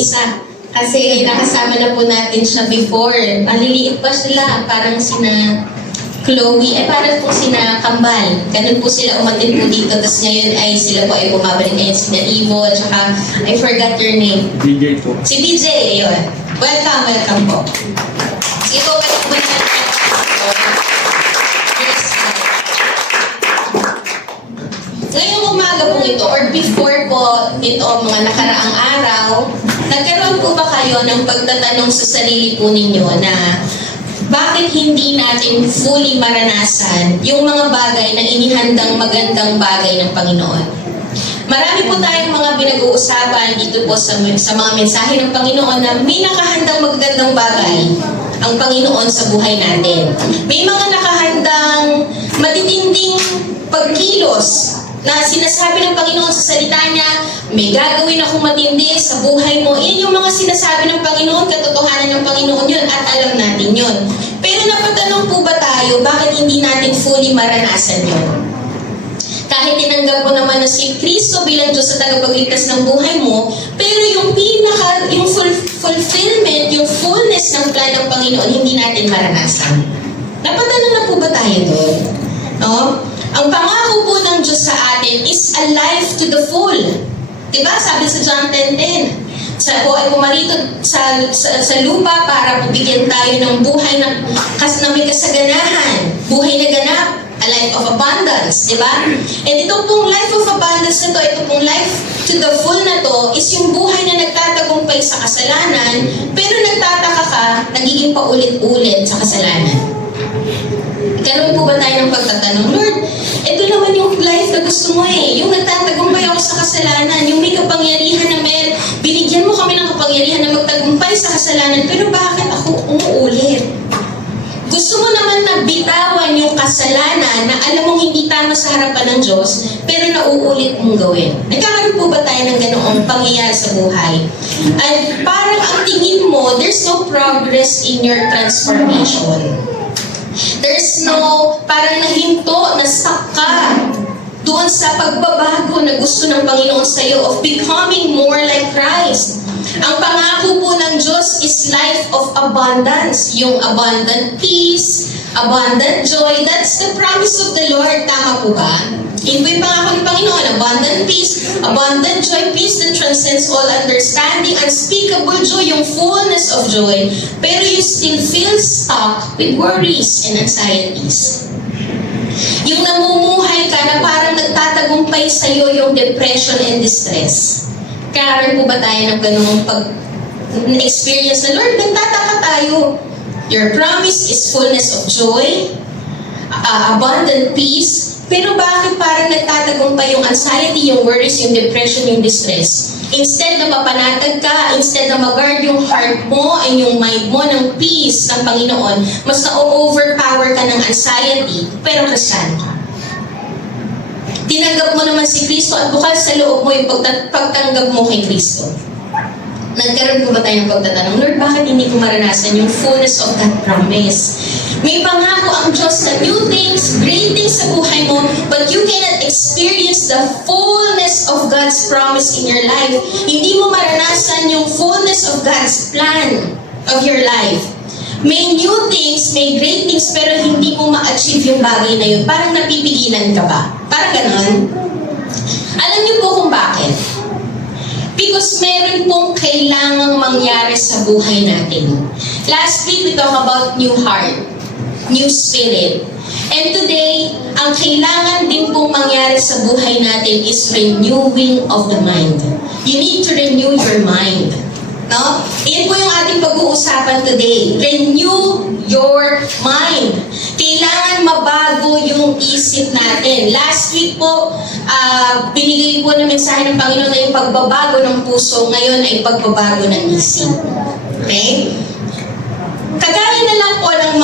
isa. Kasi nakasama na po natin siya before. Maliliit pa sila, parang sina Chloe, parang po sina Kambal. Ganun po sila umatin po dito. Tapos ngayon ay sila po ay bumabalik. Ayan, sina Ivo, at saka I forgot your name. DJ po. Si DJ, yun. Welcome po. Sige po, welcome na. Ngayong umaga po ito, or before po ito, mga nakaraang araw, nagkaroon po ba kayo ng pagtatanong sa sarili po ninyo na bakit hindi natin fully maranasan yung mga bagay na inihandang magandang bagay ng Panginoon? Marami po tayong mga pinag-uusapan dito po sa mga mensahe ng Panginoon na may nakahandang magandang bagay ang Panginoon sa buhay natin. May mga nakahandang matitinding pagkilos na sinasabi ng Panginoon sa salita niya, may gagawin akong matindi sa buhay mo. Yan yung mga sinasabi ng Panginoon, katotohanan ng Panginoon yun, at alam natin yun. Pero napatanong po ba tayo, bakit hindi natin fully maranasan yun? Kahit tinanggap mo naman na si Kristo bilang Diyos sa tagapagligtas ng buhay mo, pero yung fulfillment, yung fullness ng plan ng Panginoon, hindi natin maranasan. Napatanong na po ba tayo doon? No? Ang pangako po ng Diyos sa atin is a life to the full. Diba? Sabi sa John 10:10, sa po ay pumarito sa lupa para bigyan tayo ng buhay na may kasaganahan, buhay na ganap, a life of abundance, diba? And ito pong life of abundance na to, ito pong life to the full na to, is yung buhay na nagtatagumpay sa kasalanan, pero nagtataka ka, nagiging paulit-ulit sa kasalanan. Karoon po ba tayo ng pagtatanong, Lord, ito naman yung life na gusto mo yung nagtatagumpay ako sa kasalanan, yung may kapangyarihan na binigyan mo kami ng kapangyarihan na magtagumpay sa kasalanan, pero bakit ako umuulit? Gusto mo naman na bitawan yung kasalanan na alam mong hindi tama sa harapan ng Diyos, pero nauulit mong gawin. Nagkakaroon po ba tayo ng ganoong pangyayari sa buhay? At parang ang tingin mo, there's no progress in your transformation. There's no, parang nahinto, na-stuck ka doon sa pagbabago na gusto ng Panginoon sa iyo of becoming more like Christ. Ang pangako po ng Diyos is life of abundance. Yung abundant peace, abundant joy, that's the promise of the Lord. Tama po ba? Yun po yung pangako ng Panginoon, abundant peace, abundant joy, peace that transcends all understanding, unspeakable joy, yung fullness of joy, pero you still feel stuck with worries and anxieties. Yung namumuhay ka na parang nagtatagumpay sa iyo yung depression and distress. Kakaroon po ba tayo ng ganung experience na, Lord, nagtataka tayo. Your promise is fullness of joy, abundant peace, pero bakit parang nagtatagumpay yung anxiety, yung worries, yung depression, yung distress? Instead na mapanatag ka, instead na mag-guard yung heart mo and yung mind mo ng peace ng Panginoon, mas na-overpower ka ng anxiety, pero Kristiyano ka. Tinanggap mo naman si Kristo at bukas sa loob mo yung pagtanggap mo kay Kristo. Nagkaroon po ba tayo ng pagtatanong, Lord, bakit hindi ko maranasan yung fullness of that promise? May pangako ang Diyos na new things, great things sa buhay mo, but you cannot experience the fullness of God's promise in your life. Hindi mo maranasan yung fullness of God's plan of your life. May new things, may great things, pero hindi mo ma-achieve yung bagay na yun. Parang napipigilan ka ba? Parang ganon. Alam niyo po kung bakit? Because meron pong kailangang mangyari sa buhay natin. Last week, we talked about new heart, new spirit. And today, ang kailangan din pong mangyari sa buhay natin is renewing of the mind. You need to renew your mind. No? Iyan po yung ating pag-uusapan today. Renew your mind. Kailangan mabago yung isip natin. Last week po, binigay po ng mensahe ng Panginoon na yung pagbabago ng puso, ngayon ay pagbabago ng isip. Okay? Kagaya na lang po ng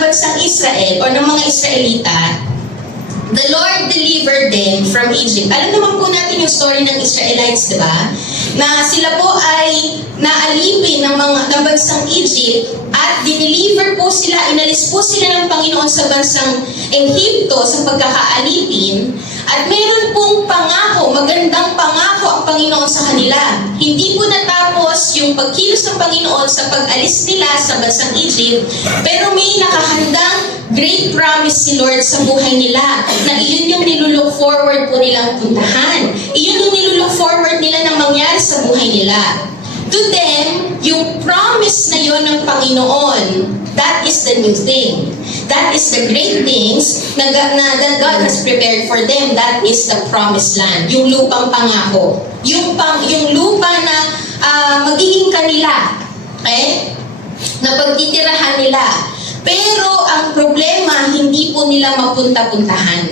bansang Israel o ng mga Israelita, the Lord delivered them from Egypt. Alam naman po natin yung story ng Israelites, di ba? Na sila po ay naalipin ng bansang Egypt at dineliver po sila, inalis po sila ng Panginoon sa bansang Ehipto sa pagkakaalipin. At meron pong pangako, magandang pangako ang Panginoon sa kanila. Hindi po natapos yung pagkilos ng Panginoon sa pag-alis nila sa bansang Egypt, pero may nakahandang great promise si Lord sa buhay nila, na iyon yung nilulook forward po nilang puntahan. Iyon yung nilulook forward nila na mangyari sa buhay nila. To them, yung promise na yon ng Panginoon, that is the new thing. That is the great things that God has prepared for them. That is the promised land. Yung lupang pangako. Yung lupa na magiging kanila. Okay? Na pagtitirahan nila. Pero ang problema, hindi po nila mapunta-puntahan.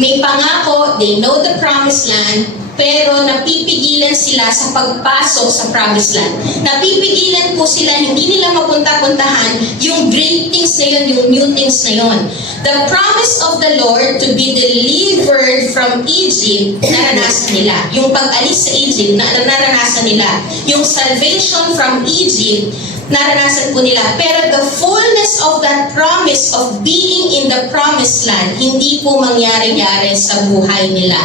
May pangako, they know the promised land, pero napipigilan sila sa pagpasok sa promised land. Napipigilan po sila, hindi nila mapunta-puntahan yung great things na yun, yung new things na yun. The promise of the Lord to be delivered from Egypt, naranasan nila. Yung pag-alis sa Egypt, naranasan nila. Yung salvation from Egypt, naranasan po nila. Pero the fullness of that promise of being in the promised land, hindi po mangyari-yari sa buhay nila.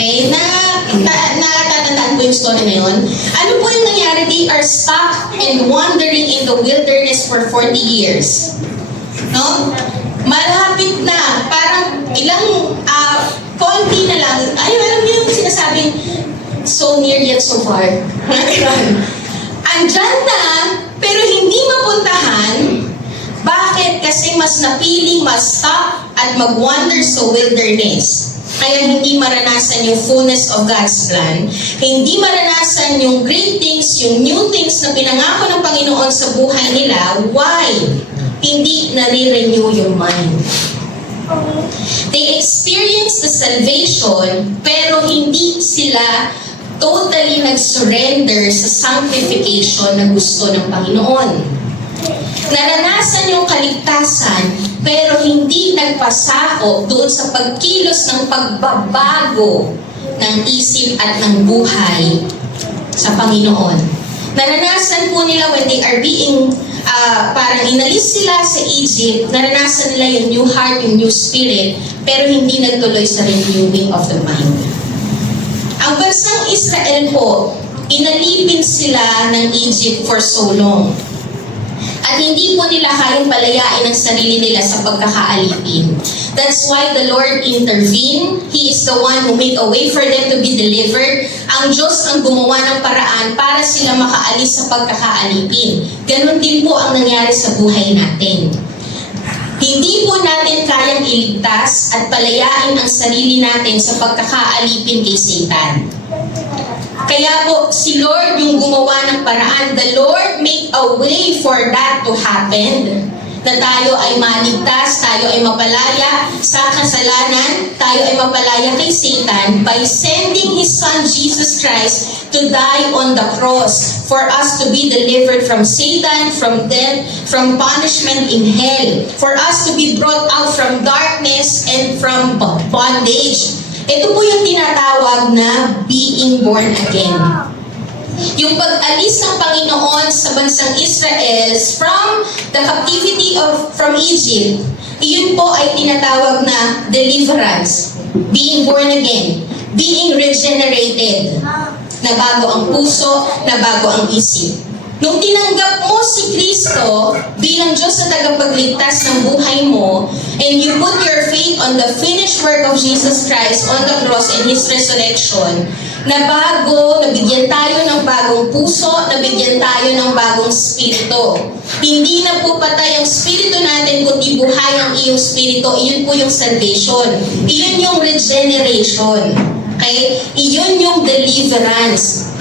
Okay, natatandaan po yung story na yun. Ano po yung nangyari? They are stuck and wandering in the wilderness for 40 years. No? Malapit na, parang ilang, konti na lang. Ay, alam niyo yung sinasabing, so near yet so far. Andyan na, pero hindi mapuntahan. Bakit? Kasi mas napiling ma-stop at mag-wander sa wilderness. Kaya hindi maranasan yung fullness of God's plan. Hindi maranasan yung great things, yung new things na pinangako ng Panginoon sa buhay nila. Why? Hindi nare-renew yung mind. They experience the salvation, pero hindi sila totally nag-surrender sa sanctification na gusto ng Panginoon. Naranasan yung kaligtasan, pero hindi nagpasako doon sa pagkilos ng pagbabago ng isip at ng buhay sa Panginoon. Naranasan po nila when they are being, parang inalis sila sa Egypt, naranasan nila yung new heart, yung new spirit, pero hindi nagtuloy sa renewing of the mind. Ang bansang Israel po, inalipin sila ng Egypt for so long. At hindi po nila kayang palayain ang sarili nila sa pagkakaalipin. That's why the Lord intervened. He is the one who made a way for them to be delivered. Ang Diyos ang gumawa ng paraan para sila makaalis sa pagkakaalipin. Ganon din po ang nangyari sa buhay natin. Hindi po natin kayang iligtas at palayain ang sarili natin sa pagkakaalipin kay Satan. Kaya po, si Lord yung gumawa ng paraan. The Lord make a way for that to happen. Na tayo ay maligtas, tayo ay mapalaya sa kasalanan, tayo ay mapalaya kay Satan by sending His Son Jesus Christ to die on the cross for us to be delivered from Satan, from death, from punishment in hell, for us to be brought out from darkness and from bondage. Ito po yung tinatawag na being born again. Yung pag-alis ng Panginoon sa bansang Israel from the captivity from Egypt, iyon po ay tinatawag na deliverance, being born again, being regenerated, na bago ang puso, na bago ang isip. Nung tinanggap mo si Kristo bilang Diyos na tagapagligtas ng buhay mo, and you put your faith on the finished work of Jesus Christ on the cross and His resurrection, na bago, nabigyan tayo ng bagong puso, nabigyan tayo ng bagong spirito. Hindi na po patay ang spirito natin, kundi buhay ang iyong spirito. Iyon po yung salvation. Iyon yung regeneration. Okay? Iyon yung deliverance.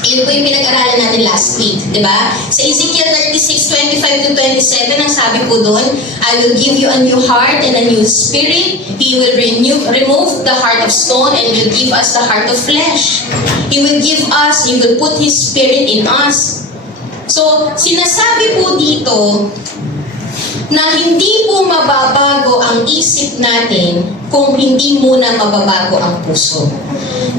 Yun po yung pinag-aralan natin last week, di ba? Sa Ezekiel 36:25-27, ang sabi po doon, I will give you a new heart and a new spirit. He will remove the heart of stone and will give us the heart of flesh. He will put His spirit in us. So, sinasabi po dito na hindi po mababago ang isip natin kung hindi muna mababago ang puso.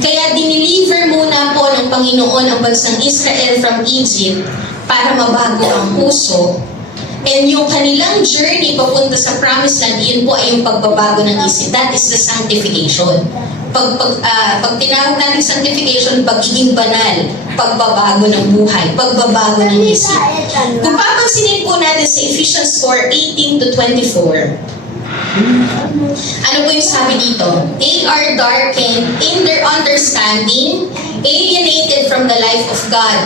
Kaya diniliver muna po ng Panginoon ang bansang Israel from Egypt para mabago ang puso. And yung kanilang journey papunta sa Promised Land, yun po ay yung pagbabago ng isip. That is the sanctification. Pag tinawag natin sanctification, pagiging banal, pagbabago ng buhay, pagbabago ng isip. Kung papansinin po natin sa Ephesians 4:18 to 24, ano po yung sabi dito? They are darkened in their understanding, alienated from the life of God.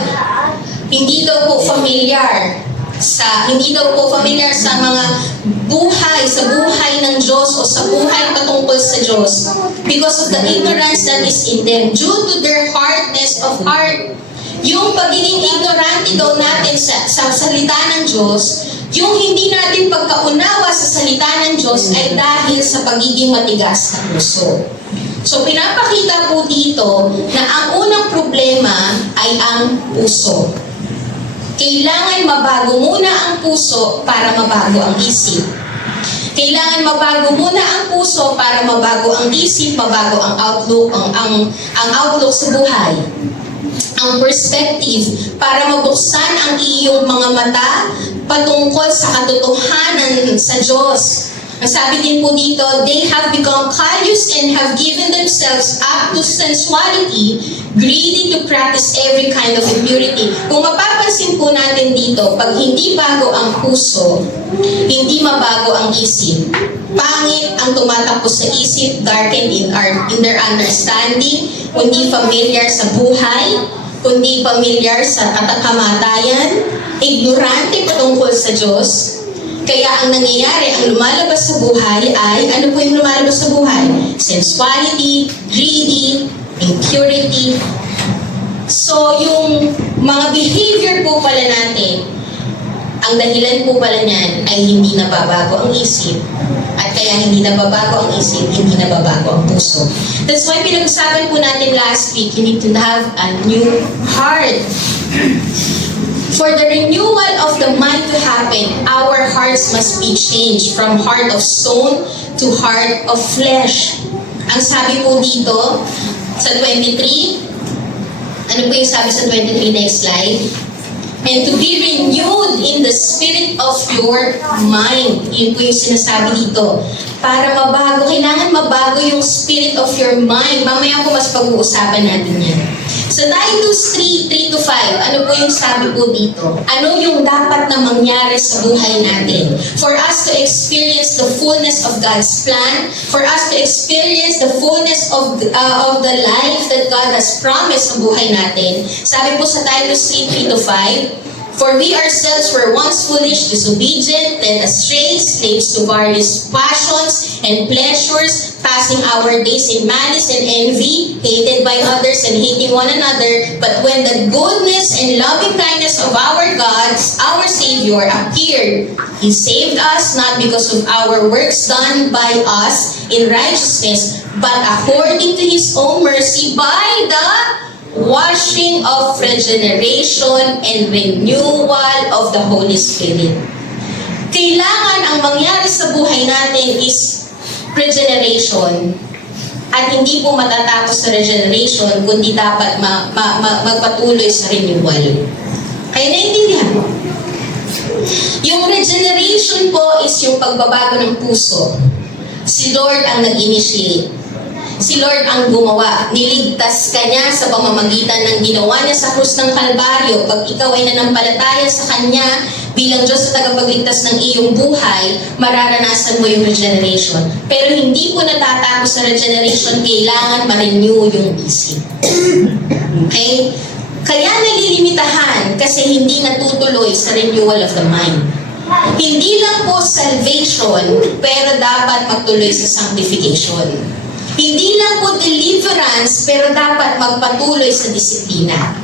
Hindi daw po familiar sa mga sa buhay ng Diyos o sa buhay patungkol sa Diyos because of the ignorance that is in them due to their hardness of heart. Yung pagiging ignorante daw natin sa salita ng Diyos, yung hindi natin pagkaunawa sa salita ng Diyos ay dahil sa pagiging matigas na puso. So pinapakita po dito na ang unang problema ay ang puso. Kailangan mabago muna ang puso para mabago ang isip. Kailangan mabago muna ang puso para mabago ang isip, mabago ang outlook, ang outlook sa buhay. Ang perspective para mabuksan ang iyong mga mata patungkol sa katotohanan sa Diyos. Ang sabi din po dito, they have become callous and have given themselves up to sensuality, greedy to practice every kind of impurity. Kung mapapansin po natin dito, pag hindi bago ang puso, hindi mabago ang isip. Pangit ang tumatakbo sa isip, darkened in their understanding, kundi familiar sa buhay, kundi familiar sa kamatayan, ignorante patungkol sa Diyos. Kaya ang nangyayari, ang lumalabas sa buhay ay, ano po yung lumalabas sa buhay? Sensuality, greedy, impurity. So, yung mga behavior po pala natin, ang dahilan po pala niyan ay hindi nababago ang isip. At kaya hindi nababago ang isip, hindi nababago ang puso. That's why pinag-usapan po natin last week, you need to have a new heart. For the renewal of the mind to happen, our hearts must be changed from heart of stone to heart of flesh. Ang sabi po dito sa 23, ano po yung sabi sa 23, next slide? And to be renewed in the spirit of your mind. Yun po yung sinasabi dito. Para mabago, kailangan mabago yung spirit of your mind. Mamaya po mas pag-uusapan natin yan. Sa Titus 3:3-5, ano po yung sabi po dito? Ano yung dapat na mangyari sa buhay natin? For us to experience the fullness of God's plan, for us to experience the fullness of the life that God has promised sa buhay natin. Sabi po sa Titus 3:3-5, for we ourselves were once foolish, disobedient, led astray, slaves to various passions and pleasures, passing our days in malice and envy, hated by others and hating one another. But when the goodness and loving kindness of our God, our Savior, appeared, He saved us not because of our works done by us in righteousness, but according to His own mercy by the washing of regeneration and renewal of the Holy Spirit. Kailangan ang mangyari sa buhay natin is regeneration. At hindi po matatapos sa regeneration, kundi dapat magpatuloy sa renewal. Kaya naiintindihan? Yung regeneration po is yung pagbabago ng puso. Si Lord ang nag-initiate. Si Lord ang gumawa. Niligtas ka niya sa pamamagitan ng ginawa niya sa krus ng Kalbaryo. Pag ikaw ay nanampalataya sa Kanya bilang Diyos sa tagapagligtas ng iyong buhay, mararanasan mo yung regeneration. Pero hindi po natatapos sa regeneration, kailangan ma-renew yung isip. Okay? Kaya nalilimitahan kasi hindi natutuloy sa renewal of the mind. Hindi lang po salvation, pero dapat magtuloy sa sanctification. Hindi lang po deliverance, pero dapat magpatuloy sa disiplina.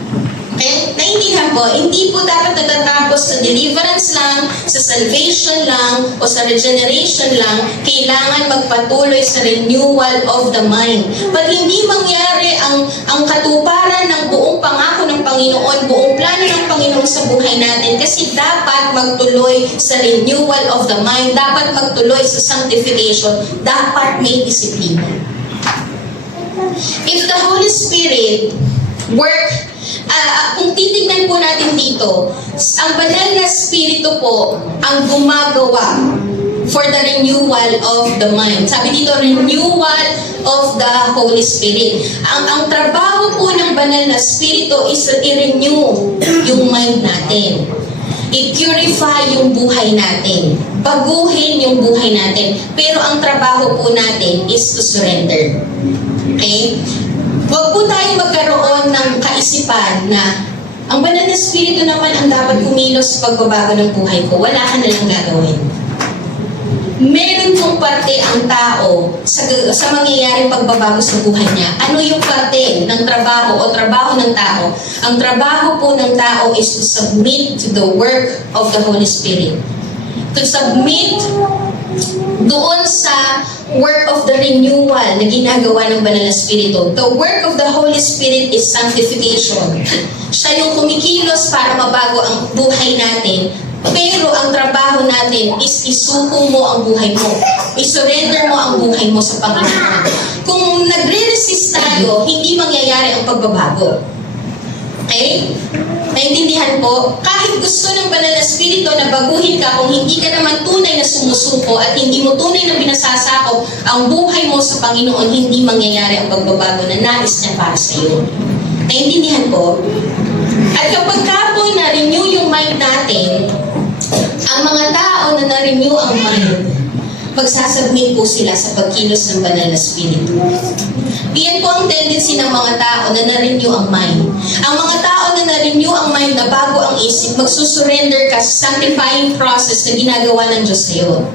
Okay? Naintindihan po, hindi po dapat natatapos sa deliverance lang, sa salvation lang, o sa regeneration lang. Kailangan magpatuloy sa renewal of the mind. Pag hindi mangyari ang katuparan ng buong pangako ng Panginoon, buong plano ng Panginoon sa buhay natin, kasi dapat magtuloy sa renewal of the mind, dapat magtuloy sa sanctification, dapat may disiplina. If the Holy Spirit kung titignan po natin dito, ang banal na spirito po ang gumagawa for the renewal of the mind. Sabi dito, renewal of the Holy Spirit. Ang trabaho po ng banal na Espiritu is i-renew yung mind natin. I-purify yung buhay natin. Baguhin yung buhay natin. Pero ang trabaho po natin is to surrender. Okay? Huwag po tayong magkaroon ng kaisipan na ang banal na Espiritu naman ang dapat kumilos sa pagbabago ng buhay ko. Wala ka na lang gagawin. Meron pong parte ang tao sa mangyayaring pagbabago sa buhay niya. Ano yung parte ng trabaho o trabaho ng tao? Ang trabaho po ng tao is to submit to the work of the Holy Spirit. To submit doon sa work of the renewal na ginagawa ng banal na Espiritu. The work of the Holy Spirit is sanctification. Siya yung kumikilos para mabago ang buhay natin. Pero ang trabaho natin is isuko mo ang buhay mo. I-surrender mo ang buhay mo sa Panginoon. Kung nagre-resist tayo, hindi mangyayari ang pagbabago. Okay? Naintindihan po? Kahit gusto ng banal na Espiritu na baguhin ka, kung hindi ka naman tunay na sumusuko at hindi mo tunay na binasasakop ang buhay mo sa Panginoon, hindi mangyayari ang pagbabago na nais niya para sa iyo. Naintindihan po? At kapag ka po na-renew yung mind natin, ang mga tao na na-renew ang mind, magsasubmit po sila sa pagkilos ng banal na Espiritu. Iyan po ang tendency ng mga tao na na-renew ang mind. Ang mga tao na na-renew ang mind na bago ang isip, magsusurrender ka sa sanctifying process na ginagawa ng Diyos sa iyo.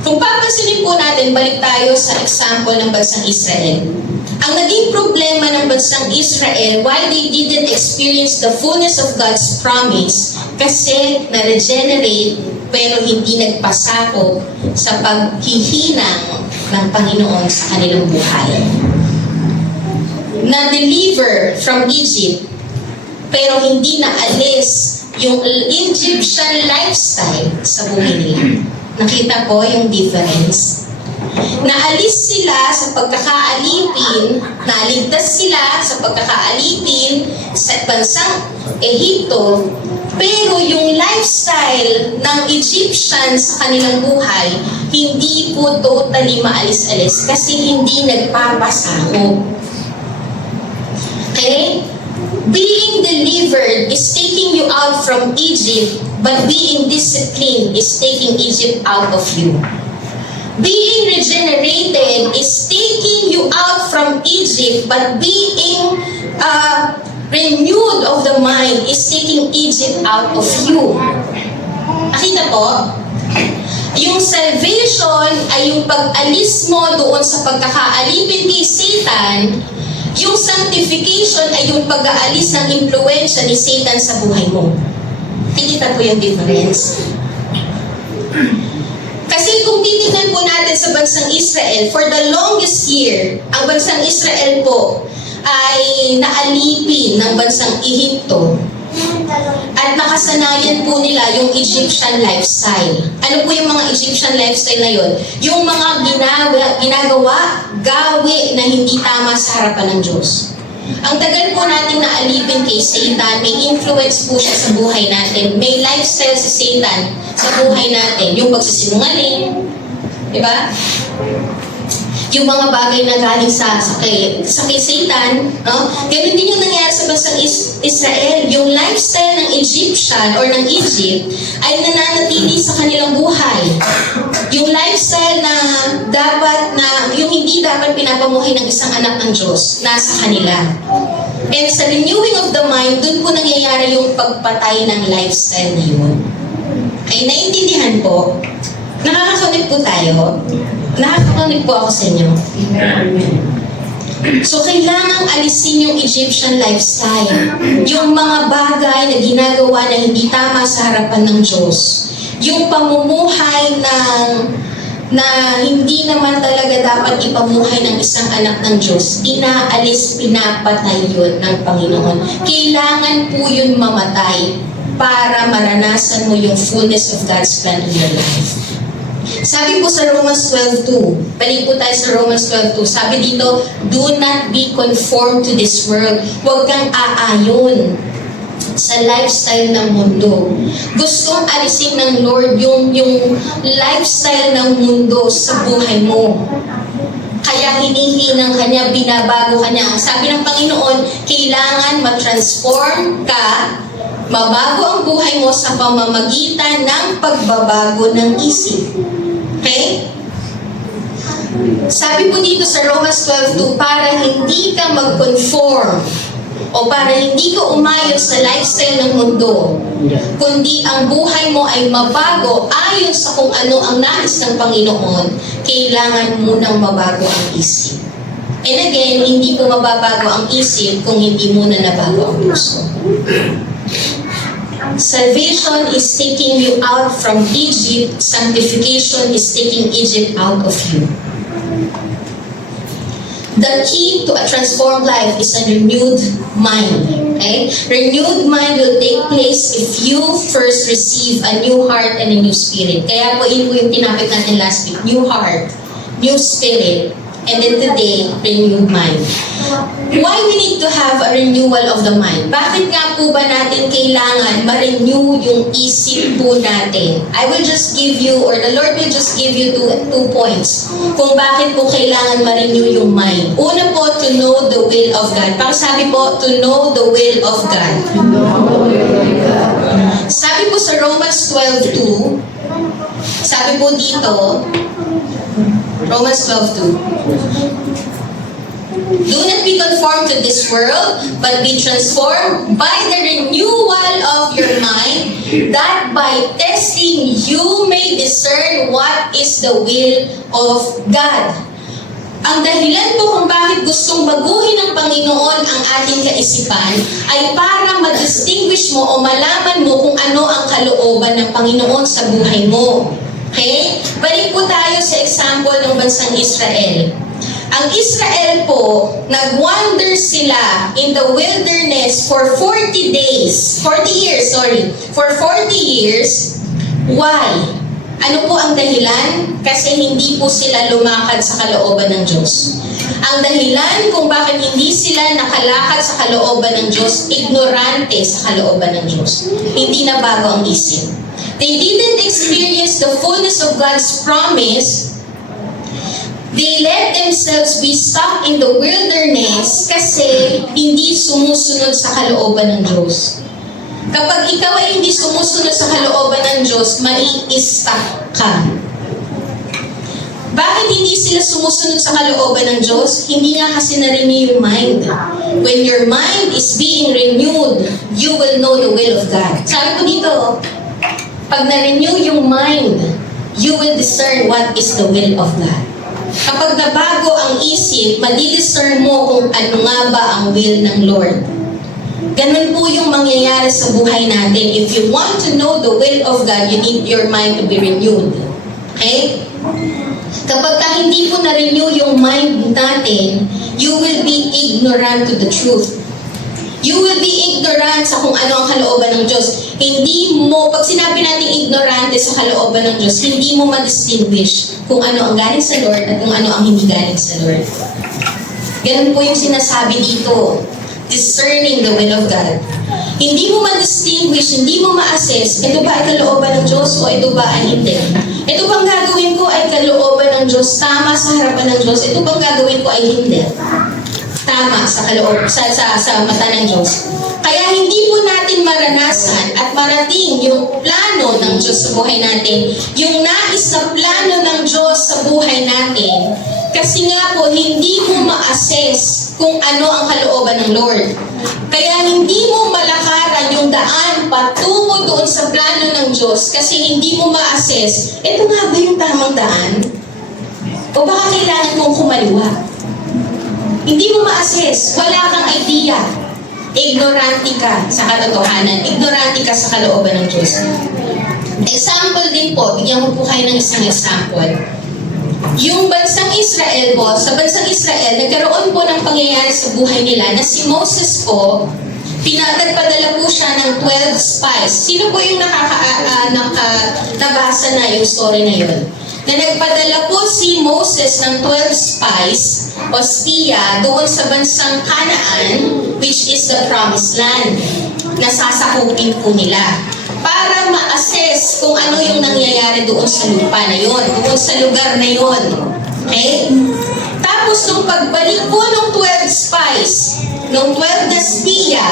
Kung papansinin po natin, balik tayo sa example ng bansang Israel. Ang naging problema ng bansang Israel, why they didn't experience the fullness of God's promise, kasi na-regenerate pero hindi nagpasakop sa paghihinang ng Panginoon sa kanilang buhay. Na-deliver from Egypt, pero hindi naalis yung Egyptian lifestyle sa buhay nila. Nakita po yung difference? Naalis sila sa pagkakaalipin, naligtas sila sa pagkakaalipin sa bansang Ehipto, pero yung lifestyle ng Egyptian sa kanilang buhay, hindi po totally maalis-alis kasi hindi nagpapasakop. Okay? Being delivered is taking you out from Egypt, but being disciplined is taking Egypt out of you. Being regenerated is taking you out from Egypt, but being renewed of the mind is taking Egypt out of you. Nakita po? Yung salvation ay yung pag-alis mo doon sa pagkakaalipin kay Satan. Yung sanctification ay yung pag-aalis ng impluensya ni Satan sa buhay mo. Nakita po yung difference? Kasi kung titignan po natin sa bansang Israel, for the longest year, ang bansang Israel po ay naalipin ng bansang Ehipto. At nakasanayan po nila yung Egyptian lifestyle. Ano po yung mga Egyptian lifestyle na yun? Yung mga ginagawa, gawi na hindi tama sa harapan ng Diyos. Ang tagal po natin naalipin kay Satan, may influence po siya sa buhay natin. May lifestyle si Satan sa buhay natin. Yung pagsisinungaling, di ba? Yung mga bagay na galing sa kay Satan, no? Ganun din yung nangyari sa bansang Israel. Yung lifestyle ng Egyptian or ng Egypt ay nananatili sa kanilang buhay. Yung lifestyle na yung hindi dapat pinapamuhay ng isang anak ng Diyos, nasa kanila. And sa renewing of the mind, dun po nangyayari yung pagpatay ng lifestyle na yun. Ay, naiintindihan po? Nakaka-connect po tayo? Nakaka-connect po ako sa inyo. So, kailangang alisin yung Egyptian lifestyle. Yung mga bagay na ginagawa na hindi tama sa harapan ng Diyos. Yung pamumuhay na hindi naman talaga dapat ipamuhay ng isang anak ng Diyos. Inaalis, pinapatay yun ng Panginoon. Kailangan po yun mamatay para maranasan mo yung fullness of God's plan in your life. Sabi po sa Romans 12:2, balik po tayo sa Romans 12:2, sabi dito, do not be conformed to this world. Huwag kang aayon sa lifestyle ng mundo. Gustong alisin ng Lord yung lifestyle ng mundo sa buhay mo. Kaya hinihinang kanya, binabago kanya. Sabi ng Panginoon, kailangan ma-transform ka, mabago ang buhay mo sa pamamagitan ng pagbabago ng isip. Okay? Sabi po dito sa Romans 12:2, para hindi ka mag-conform o para hindi ka umayon sa lifestyle ng mundo, kundi ang buhay mo ay mabago ayon sa kung ano ang nais ng Panginoon, kailangan munang mabago ang isip. And again, hindi po mababago ang isip kung hindi muna nabago ang puso. Salvation is taking you out from Egypt. Sanctification is taking Egypt out of you. The key to a transformed life is a renewed mind. Okay? Renewed mind will take place if you first receive a new heart and a new spirit. Kaya po yun po yung tinapit natin last week. New heart, new spirit, and then today, renewed mind. Why we need to have a renewal of the mind? Bakit nga po ba natin kailangan ma-renew yung isip po natin? I will just give you, or the Lord will just give you two points kung bakit po kailangan ma-renew yung mind. Una po, to know the will of God. Pakisabi po, to know the will of God. Sabi po sa Romans 12:2, sabi po dito, Romans 12:2, do not be conformed to this world, but be transformed by the renewal of your mind, that by testing you may discern what is the will of God. Ang dahilan po kung bakit gustong baguhin ng Panginoon ang ating kaisipan ay para ma-distinguish mo o malaman mo kung ano ang kalooban ng Panginoon sa buhay mo. Okay? Balik po tayo sa example ng bansang Israel. Ang Israel po, nag-wander sila in the wilderness for 40 years. Why? Ano po ang dahilan? Kasi hindi po sila lumakad sa kalooban ng Diyos. Ang dahilan kung bakit hindi sila nakalakad sa kalooban ng Diyos, ignorante sa kalooban ng Diyos. Hindi na bago ang isip. They didn't experience the fullness of God's promise. They let themselves be stuck in the wilderness kasi hindi sumusunod sa kalooban ng Diyos. Kapag ikaw ay hindi sumusunod sa kalooban ng Diyos, mai-stuck ka. Bakit hindi sila sumusunod sa kalooban ng Diyos? Hindi nga kasi na-renew yung mind. When your mind is being renewed, you will know the will of God. Sabi ko dito, pag na-renew yung mind, you will discern what is the will of God. Kapag nabago ang isip, madidiscern mo kung ano nga ba ang will ng Lord. Ganun po yung mangyayari sa buhay natin. If you want to know the will of God, you need your mind to be renewed. Okay? Kapag hindi po na-renew yung mind natin, you will be ignorant to the truth. You will be ignorant sa kung ano ang kalooban ng Diyos. Hindi mo, pag sinabi natin ignorante sa kalooban ng Diyos, hindi mo ma-distinguish kung ano ang galing sa Lord at kung ano ang hindi galing sa Lord. Ganun po yung sinasabi dito. Discerning the will of God. Hindi mo ma-distinguish, hindi mo ma-assess, ito ba ay kalooban ng Diyos o ito ba ay hindi? Ito bang gagawin ko ay kalooban ng Diyos, tama sa harapan ng Diyos? Ito bang gagawin ko ay hindi? Tama sa kaloob, sa mata ng Diyos. Kaya hindi po natin maranasan at marating yung plano ng Diyos sa buhay natin, yung nais na plano ng Diyos sa buhay natin, kasi nga po hindi mo ma-assess kung ano ang kalooban ng Lord. Kaya hindi mo malakaran yung daan patungo doon sa plano ng Diyos kasi hindi mo ma-assess, ito nga ba yung tamang daan? O baka kailangan kong kumaliwa? Hindi mo ma-assess, wala kang idea. Ignorante ka sa katotohanan, ignorante ka sa kalooban ng Diyos. Example din po, bigyan ko po kayo ng isang example. Yung bansang Israel po, sa bansang Israel, nagkaroon po ng pangyayari sa buhay nila na si Moses po, nagpadala po siya ng 12 spies. Sino po yung nabasa na yung story na yun? Na nagpadala po si Moses ng 12 spies o spiya doon sa bansang Canaan, which is the promised land. nasasakupin po nila para ma-assess kung ano yung nangyayari doon sa lupa na yon, doon sa lugar na yon. Okay? Tapos, nung pagbalik po ng 12 spies, nung 12 na spiya,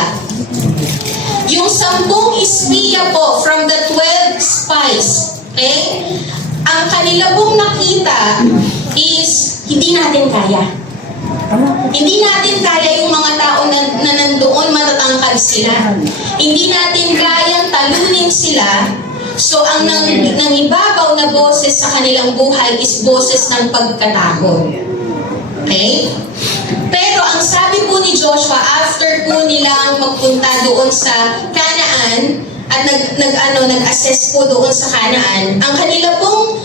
yung 10 espiya po from the 12 spies, okay? Ang kanila pong nakita is hindi natin kaya. Hindi natin kaya yung mga tao na nandoon, matatangkad sila. Hindi natin kayang talunin sila. So, ang nangibabaw na boses sa kanilang buhay is boses ng pagkatakot. Okay? Pero ang sabi po ni Joshua, after po nilang magpunta doon sa Canaan, at nag-assess po doon sa Canaan, ang kanila pong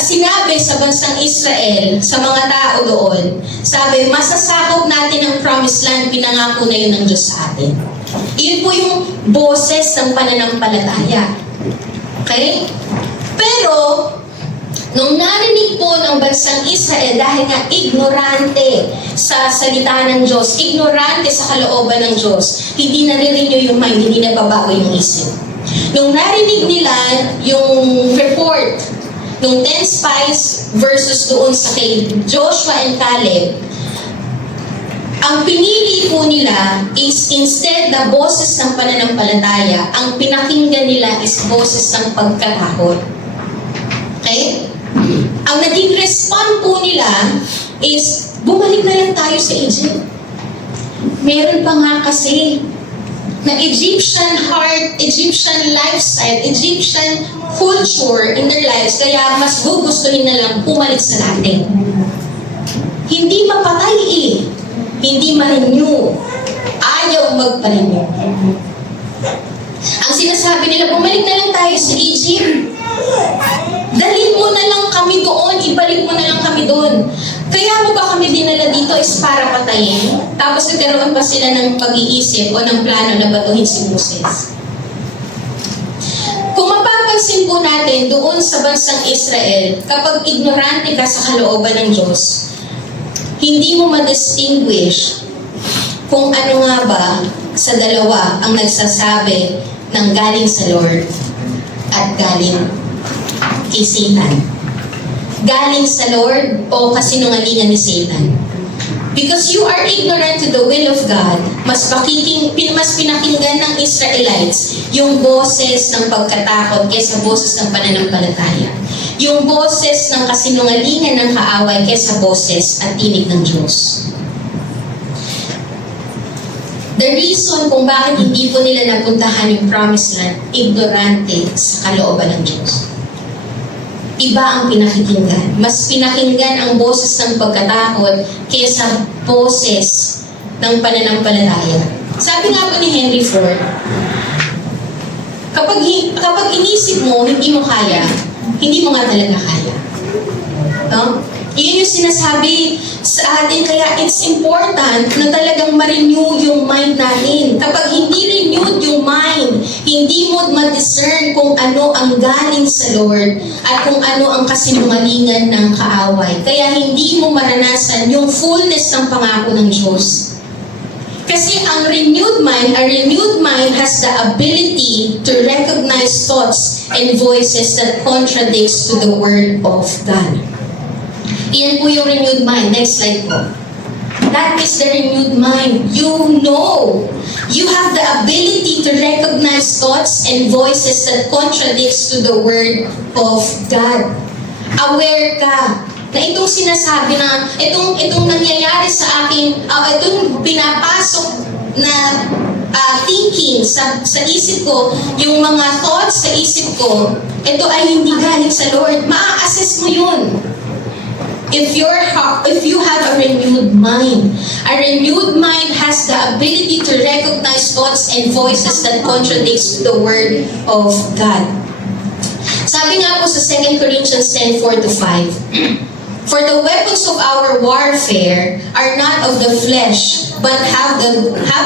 sinabi sa bansang Israel, sa mga tao doon, sabi, masasakop natin ang promised land, pinangako na yun ng Diyos sa atin. Iyon po yung boses ng pananampalataya. Okay? Pero, nung narinig po ng bansang Israel, dahil nga ignorante sa salita ng Diyos, ignorante sa kalooban ng Diyos, hindi nare-renew yung mind, hindi nababago yung isip. Nung narinig nila yung report nung 10 spies versus doon sa kay Joshua and Caleb, ang pinili po nila is instead na boses ng pananampalataya, ang pinakinggan nila is boses ng pagkatakot. Okay? Ang naging respond po nila is, bumalik na lang tayo sa Egypt. Meron pa nga kasi na Egyptian heart, Egyptian lifestyle, Egyptian culture in their lives, kaya mas gugustuhin na lang bumalik sa natin. Hindi mapatay eh. Hindi ma-renew. Ayaw magpa-renew. Ang sinasabi nila, bumalik na lang tayo sa Egypt. Dalhin mo na lang kami doon, ibalik mo na lang kami doon. Kaya mo ba kami dinala dito is para patayin? Tapos nagkaroon pa sila ng pag-iisip o ng plano na batuhin si Moses. Kung mapapansin po natin doon sa bansang Israel, kapag ignorante ka sa kalooban ng Diyos, hindi mo ma-distinguish kung ano nga ba sa dalawa ang nagsasabi ng galing sa Lord at galing kay Satan. Galing sa Lord o kasinungalingan ni Satan. Because you are ignorant to the will of God, mas pinakinggan ng Israelites yung boses ng pagkatakot kaysa boses ng pananampalataya. Yung boses ng kasinungalingan ng kaaway kaysa boses at tinig ng Diyos. The reason kung bakit hindi po nila napuntahan yung promised land, ignorante sa kalooban ng Diyos. Iba ang pinakinggan. Mas pinakinggan ang boses ng pagkatakot kaysa boses ng pananampalataya. Sabi nga po ni Henry Ford, kapag inisip mo, hindi mo kaya, hindi mo nga talaga kaya. No? Iyon yung sinasabi sa atin, kaya it's important na talagang ma-renew yung mind natin. Kapag hindi renewed yung mind, hindi mo ma-discern kung ano ang galing sa Lord at kung ano ang kasinungalingan ng kaaway. Kaya hindi mo maranasan yung fullness ng pangako ng Diyos. Kasi ang renewed mind, a renewed mind has the ability to recognize thoughts and voices that contradicts to the Word of God. Iyan po yung renewed mind. Next slide po. That is the renewed mind. You know. You have the ability to recognize thoughts and voices that contradicts to the Word of God. Aware ka na itong sinasabi na, itong nangyayari sa akin, itong pinapasok na thinking sa isip ko, yung mga thoughts sa isip ko, ito ay hindi galing sa Lord. Ma-assess mo yun. If you have a renewed mind has the ability to recognize thoughts and voices that contradicts the Word of God. Sabi nga po sa 2 Corinthians 10:4-5, for the weapons of our warfare are not of the flesh, but have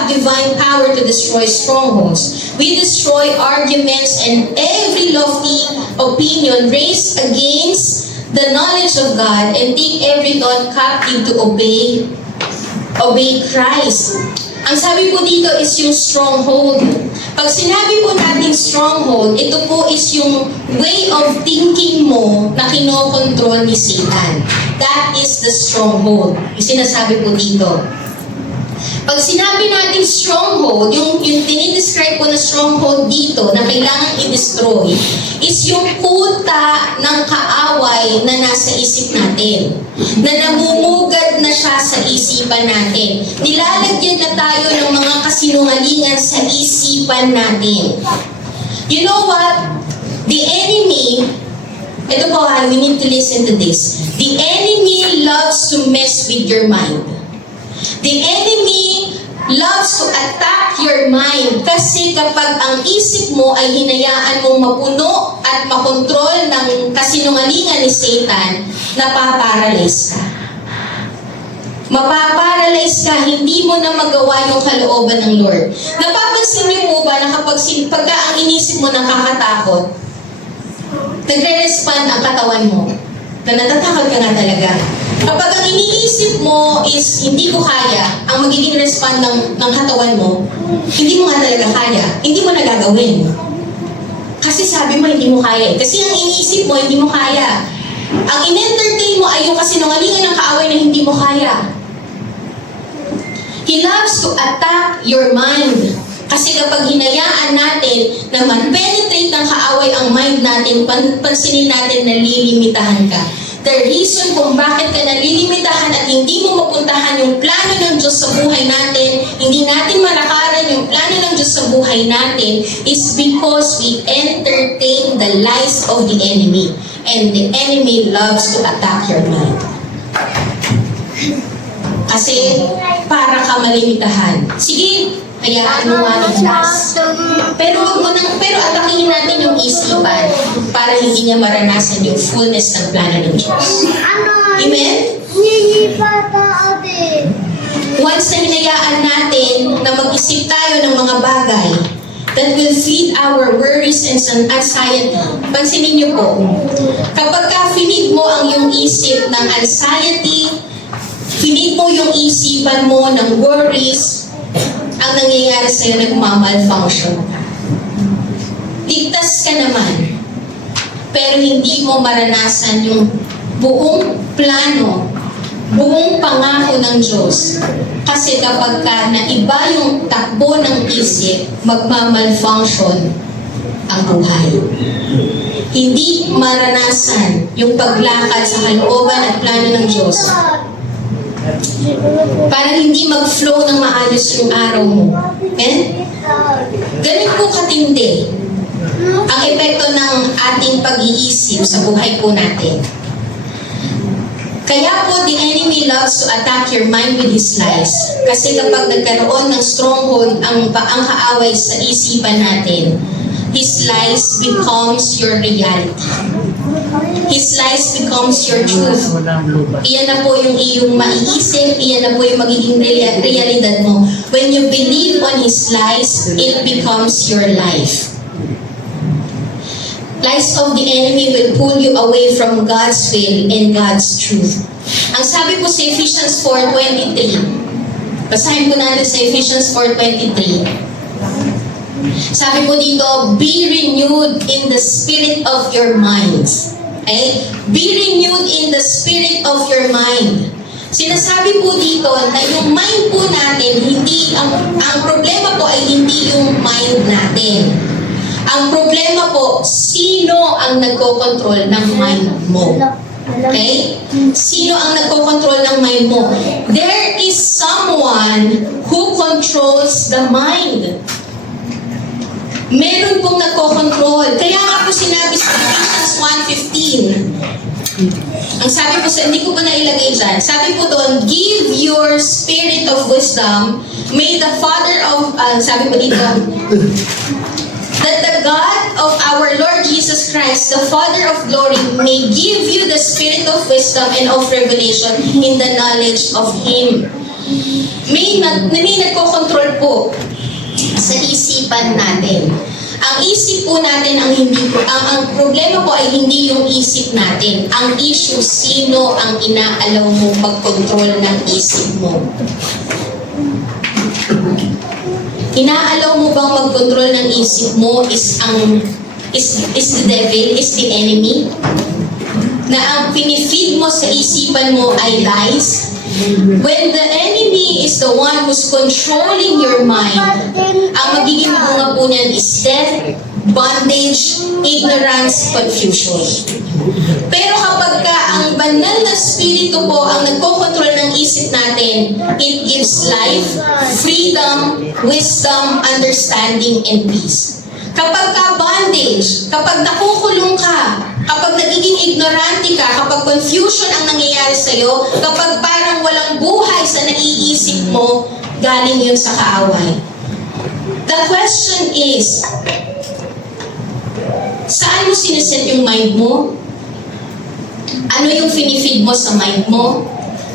divine power to destroy strongholds. We destroy arguments and every lofty opinion raised against the knowledge of God and take every thought captive to obey Christ. Ang sabi po dito is yung stronghold. Pag sinabi po natin stronghold, ito po is yung way of thinking mo na kinokontrol ni Satan. That is the stronghold. Yung sinasabi po dito. Pag sinabi natin stronghold, yung dinidescribe ko na stronghold dito na kailangan i-destroy, is yung kuta ng kaaway na nasa isip natin. Na namumugad na siya sa isipan natin. Nilalagyan na tayo ng mga kasinungalingan sa isipan natin. You know what? The enemy, ito po ha, we need to listen to this. The enemy loves to mess with your mind. The enemy loves to attack your mind kasi kapag ang isip mo ay hinayaan mong mapuno at makontrol ng kasinungalingan ni Satan, napaparalyze ka. Mapaparalyze ka, hindi mo na magawa yung kalooban ng Lord. Napapansin niyo po ba na pagka ang inisip mo nakakatakot, nagre-respond ang katawan mo, na natatakot ka nga talaga. Kapag ang iniisip mo is hindi ko kaya, ang magiging respond ng katawan mo, hindi mo nga talaga kaya, hindi mo nagagawin. Kasi sabi mo hindi mo kaya. Kasi ang iniisip mo hindi mo kaya. Ang in-entertain mo ay yung kasinungalingan ng kaaway na hindi mo kaya. He loves to attack your mind. Kasi kapag hinayaan natin na man-penetrate ng kaaway ang mind natin, pansinin natin na lilimitahan ka. The reason kung bakit ka nalilimitahan at hindi mo mapuntahan yung plano ng Diyos sa buhay natin, hindi natin malakaran yung plano ng Diyos sa buhay natin, is because we entertain the lies of the enemy. And the enemy loves to attack your mind. Kasi para ka malimitahan. Sige, hayaan mo nga ng Diyos. Pero atakihin natin yung isipan para hindi niya maranasan yung fullness ng plano ng Diyos. Amen? Once na hinayaan natin na mag-isip tayo ng mga bagay that will feed our worries and anxiety. Pansinin niyo po, kapag ka-feed mo ang iyong isip ng anxiety, feed mo yung isipan mo ng worries, ang nangyayari sa'yo, nagmamalfunction ka. Ligtas ka naman, pero hindi mo maranasan yung buong plano, buong pangako ng Diyos. Kasi kapag ka naiba yung takbo ng isip, magmamalfunction ang buhay. Hindi maranasan yung paglakad sa kalooban at plano ng Diyos. Para hindi mag-flow ng maayos yung araw mo. Okay? Ganun po katindi ang epekto ng ating pag-iisip sa buhay po natin. Kaya po, the enemy loves to attack your mind with his lies. Kasi kapag nagkaroon ng stronghold ang kaaway sa isipan natin, his lies becomes your reality. His lies becomes your truth. Iyan na po yung iyong maiisip, iyan na po yung magiging realidad mo. When you believe on his lies, it becomes your life. Lies of the enemy will pull you away from God's will and God's truth. Ang sabi po sa Ephesians 4:23, basahin po natin sa Ephesians 4:23. Sabi po dito, be renewed in the spirit of your minds. Okay? Be renewed in the spirit of your mind. Sinasabi po dito na yung mind po natin, ang problema po ay hindi yung mind natin. Ang problema po, sino ang nagko-control ng mind mo? Okay? Sino ang nagko-control ng mind mo? There is someone who controls the mind. Meron pong nagko-control. Kaya nga po sinabi sa Ephesians 1:15. Ang sabi po sa, hindi ko pa nailagay dyan. Sabi po doon, give your spirit of wisdom, may the Father of, sabi po dito, that the God of our Lord Jesus Christ, the Father of glory, may give you the spirit of wisdom and of revelation in the knowledge of Him. May nagko-control po sa isipan natin. Ang isip po natin ang problema po ay hindi yung isip natin. Ang issue, sino ang inaalaw mo mag-control ng isip mo. Inaalaw mo bang mag-control ng isip mo is the devil, is the enemy? Na ang pinifeed mo sa isipan mo ay lies? When the enemy is the one who's controlling your mind, ang magiging bunga po niyan is death, bondage, ignorance, confusion. Pero kapag ka ang banal na spirito po ang nagkokontrol ng isip natin, it gives life, freedom, wisdom, understanding, and peace. Kapag ka bondage, kapag nakukulong ka, kapag nagiging ignorante ka, kapag confusion ang nangyayari sa'yo, kapag parang walang buhay sa naiisip mo, galing yun sa kaaway. The question is, saan mo sineset yung mind mo? Ano yung finifeed mo sa mind mo?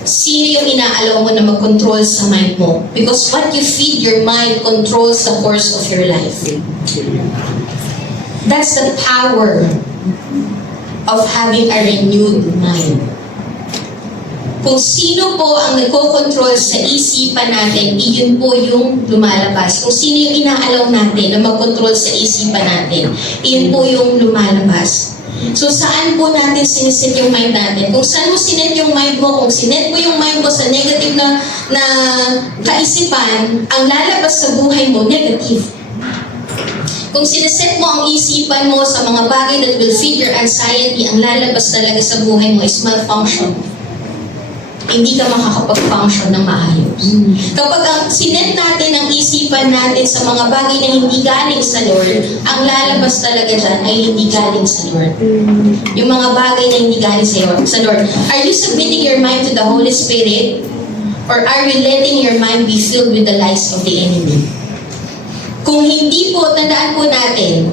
Sino yung inaalaw mo na mag-control sa mind mo? Because what you feed your mind controls the course of your life. That's the power of having a renewed mind. Kung sino po ang nagko-control sa isipan natin, iyon po yung lumalabas. Kung sino yung inaalaw natin na mag-control sa isipan natin, iyon po yung lumalabas. So saan po natin siniset yung mind natin? Kung saan mo sinet yung mind mo, kung sinet mo yung mind mo sa negative na kaisipan, ang lalabas sa buhay mo, negative. Kung sineset mo ang isipan mo sa mga bagay that will feed your anxiety, ang lalabas talaga sa buhay mo is malfunction. Hindi ka makakapag-function ng maayos. Kapag ang sinet natin ang isipan natin sa mga bagay na hindi galing sa Lord, ang lalabas talaga dyan ay hindi galing sa Lord. Yung mga bagay na hindi galing sa Lord. Are you submitting your mind to the Holy Spirit? Or are you letting your mind be filled with the lies of the enemy? Kung hindi po, tandaan po natin,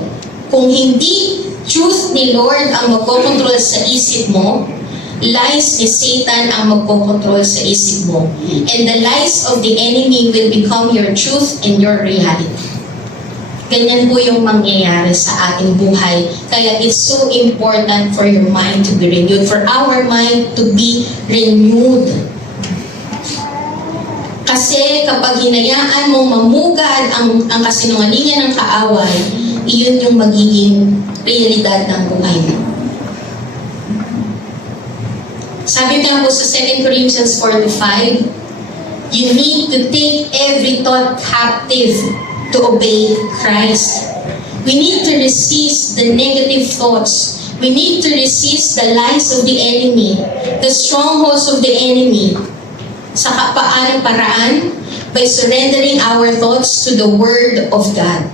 kung hindi truth ni Lord ang magkocontrol sa isip mo, lies ni Satan ang magkocontrol sa isip mo. And the lies of the enemy will become your truth and your reality. Ganyan po yung mangyayari sa ating buhay. Kaya it's so important for your mind to be renewed, for our mind to be renewed. Kasi kapag hinayaan mo mamugad ang kasinungalingan ng kaaway, iyon yung magiging realidad ng buhay mo. Sabi nga po sa 2 Corinthians 4:5, you need to take every thought captive to obey Christ. We need to resist the negative thoughts. We need to resist the lies of the enemy, the strongholds of the enemy. Sa paanong paraan? By surrendering our thoughts to the Word of God.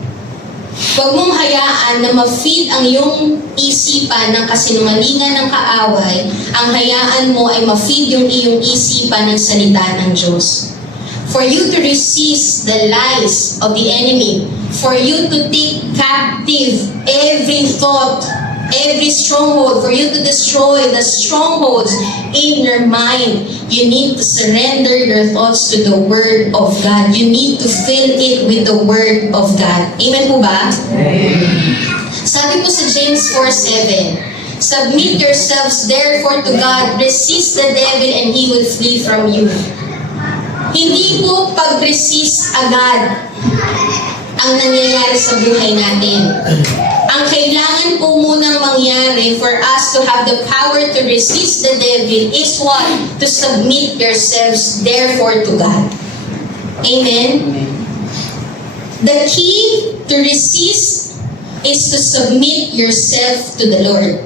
Huwag mong hayaan na ma-feed ang iyong isipan ng kasinungalingan ng kaaway. Ang hayaan mo ay ma-feed yung iyong isipan ng salita ng Diyos. For you to resist the lies of the enemy, for you to take captive every thought, every stronghold, for you to destroy the strongholds in your mind, you need to surrender your thoughts to the Word of God. You need to fill it with the Word of God. Amen po ba? Amen. Sabi po sa James 4:7, submit yourselves therefore to God, resist the devil and he will flee from you. Hindi po pag-resist agad ang nangyayari sa buhay natin. Ang kailangan po munang mangyari for us to have the power to resist the devil is what? To submit yourselves therefore to God. Amen? The key to resist is to submit yourself to the Lord.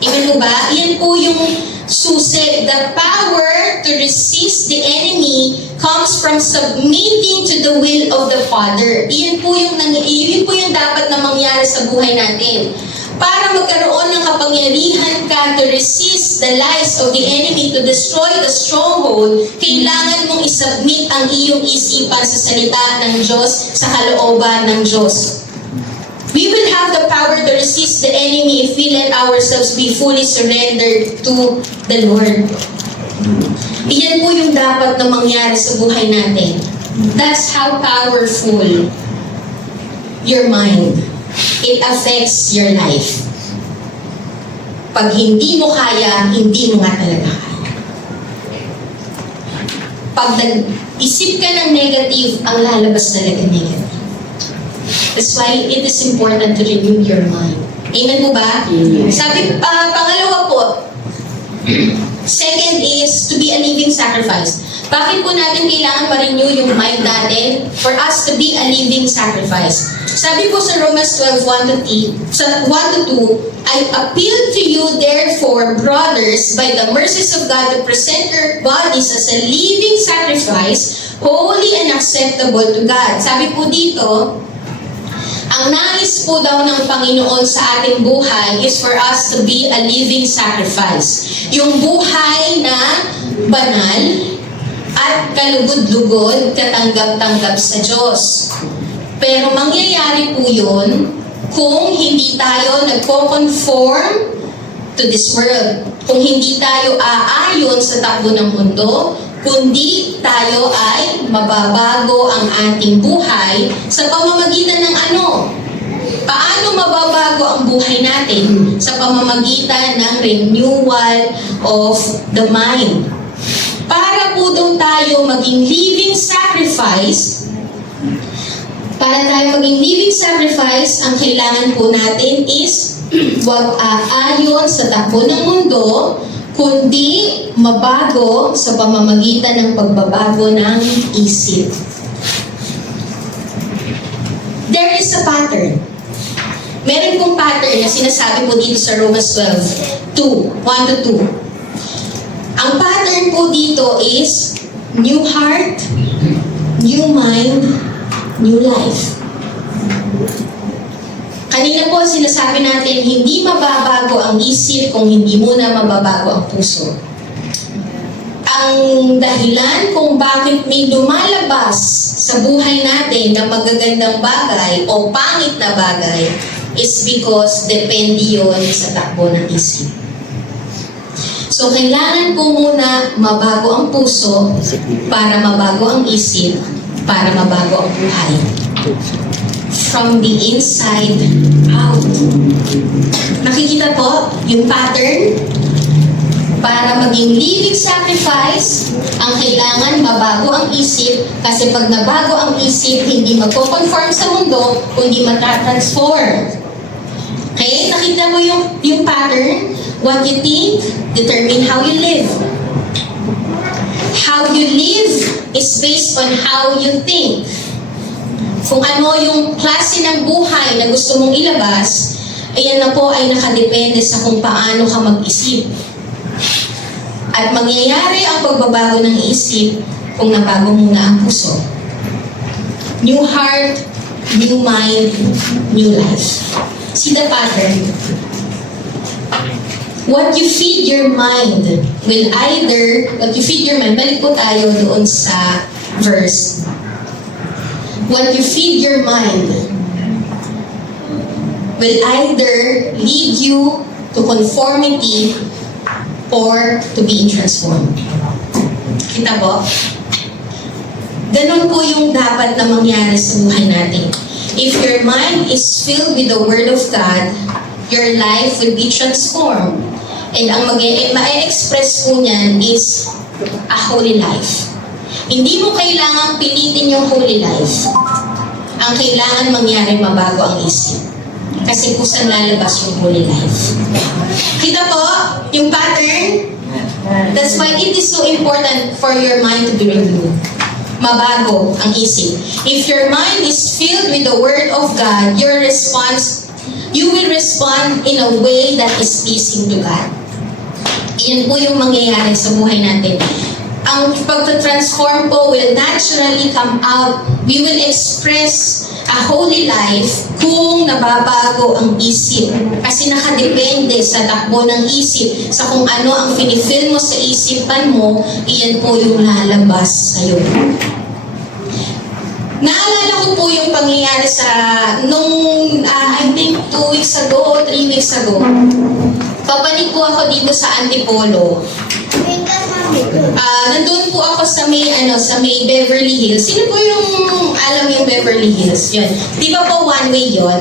Amen po ba? Yan po yung susi. The power to resist the enemy comes from submitting to the will of the Father. Iyon po yung dapat na mangyari sa buhay natin. Para magkaroon ng kapangyarihan ka to resist the lies of the enemy, to destroy the stronghold, kailangan mong isubmit ang iyong isipan sa salita ng Diyos, sa kalooban ng Diyos. We will have the power to resist the enemy if we let ourselves be fully surrendered to the Lord. Iyan po yung dapat na mangyari sa buhay natin. That's how powerful your mind. It affects your life. Pag hindi mo kaya, hindi mo nga talaga kaya. Pag isip ka ng negative, ang lalabas talaga negative. That's why it is important to renew your mind. Amen po ba? Sabi, pangalawa po, second is to be a living sacrifice. Bakit po natin kailangan ma-renew yung mind natin? For us to be a living sacrifice. Sabi po sa Romans 12:1-2, I appeal to you therefore, brothers, by the mercies of God, to present your bodies as a living sacrifice, holy and acceptable to God. Sabi po dito, ang nais po daw ng Panginoon sa ating buhay is for us to be a living sacrifice. Yung buhay na banal at kalugod-lugod, katanggap-tanggap sa Diyos. Pero mangyayari po yun kung hindi tayo nagko-conform to this world. Kung hindi tayo aayon sa takbo ng mundo, kundi tayo ay mababago ang ating buhay sa pamamagitan ng ano? Paano mababago ang buhay natin? Sa pamamagitan ng renewal of the mind. Para po daw tayo maging living sacrifice, ang kailangan po natin is huwag aayon sa takbo ng mundo, kundi mabago sa pamamagitan ng pagbabago ng isip. There is a pattern. Meron pong pattern na sinasabi po dito sa Romans 1-2. Ang pattern po dito is new heart, new mind, new life. Kanina po sinasabi natin, hindi mababago ang isip kung hindi muna mababago ang puso. Ang dahilan kung bakit may lumalabas sa buhay natin na magagandang bagay o pangit na bagay is because depende yun sa takbo ng isip. So, kailangan po muna mabago ang puso para mabago ang isip, para mabago ang buhay. From the inside out. Nakikita po yung pattern? Para maging living sacrifice, ang kailangan mabago ang isip, kasi pag nabago ang isip, hindi magko-conform sa mundo, kundi matatransform. Okay? Nakita mo yung pattern? What you think, determine how you live. How you live is based on how you think. Kung ano yung klase ng buhay na gusto mong ilabas, ayan na po ay nakadepende sa kung paano ka mag-isip. At mangyayari ang pagbabago ng isip kung nabago muna ang puso. New heart, new mind, new life. See the pattern? What you feed your mind will balik po tayo doon sa verse. What you feed your mind will either lead you to conformity or to being transformed. Kita po? Ganun po yung dapat na mangyari sa buhay natin. If your mind is filled with the Word of God, your life will be transformed. And ang ma-express po niyan is a holy life. Hindi mo kailangang pilitin yung holy life. Ang kailangan mangyari, mabago ang isip. Kasi kung saan lalabas yung holy life. Kita po yung pattern? That's why it is so important for your mind to be renewed. Mabago ang isip. If your mind is filled with the Word of God, you will respond in a way that is pleasing to God. Yan po yung mangyayari sa buhay natin. Ang pagta-transform po will naturally come out. We will express a holy life kung nababago ang isip. Kasi nakadepende sa takbo ng isip, sa kung ano ang pinifil mo sa isipan mo, iyan po yung lalabas sa'yo. Naalala ko po yung pangyayari sa, I think 2 weeks ago o 3 weeks ago. Papanik po ako dito sa Antipolo. Nandun po ako sa may Beverly Hills. Sino po yung alam yung Beverly Hills? Yun. Di ba po one way yun?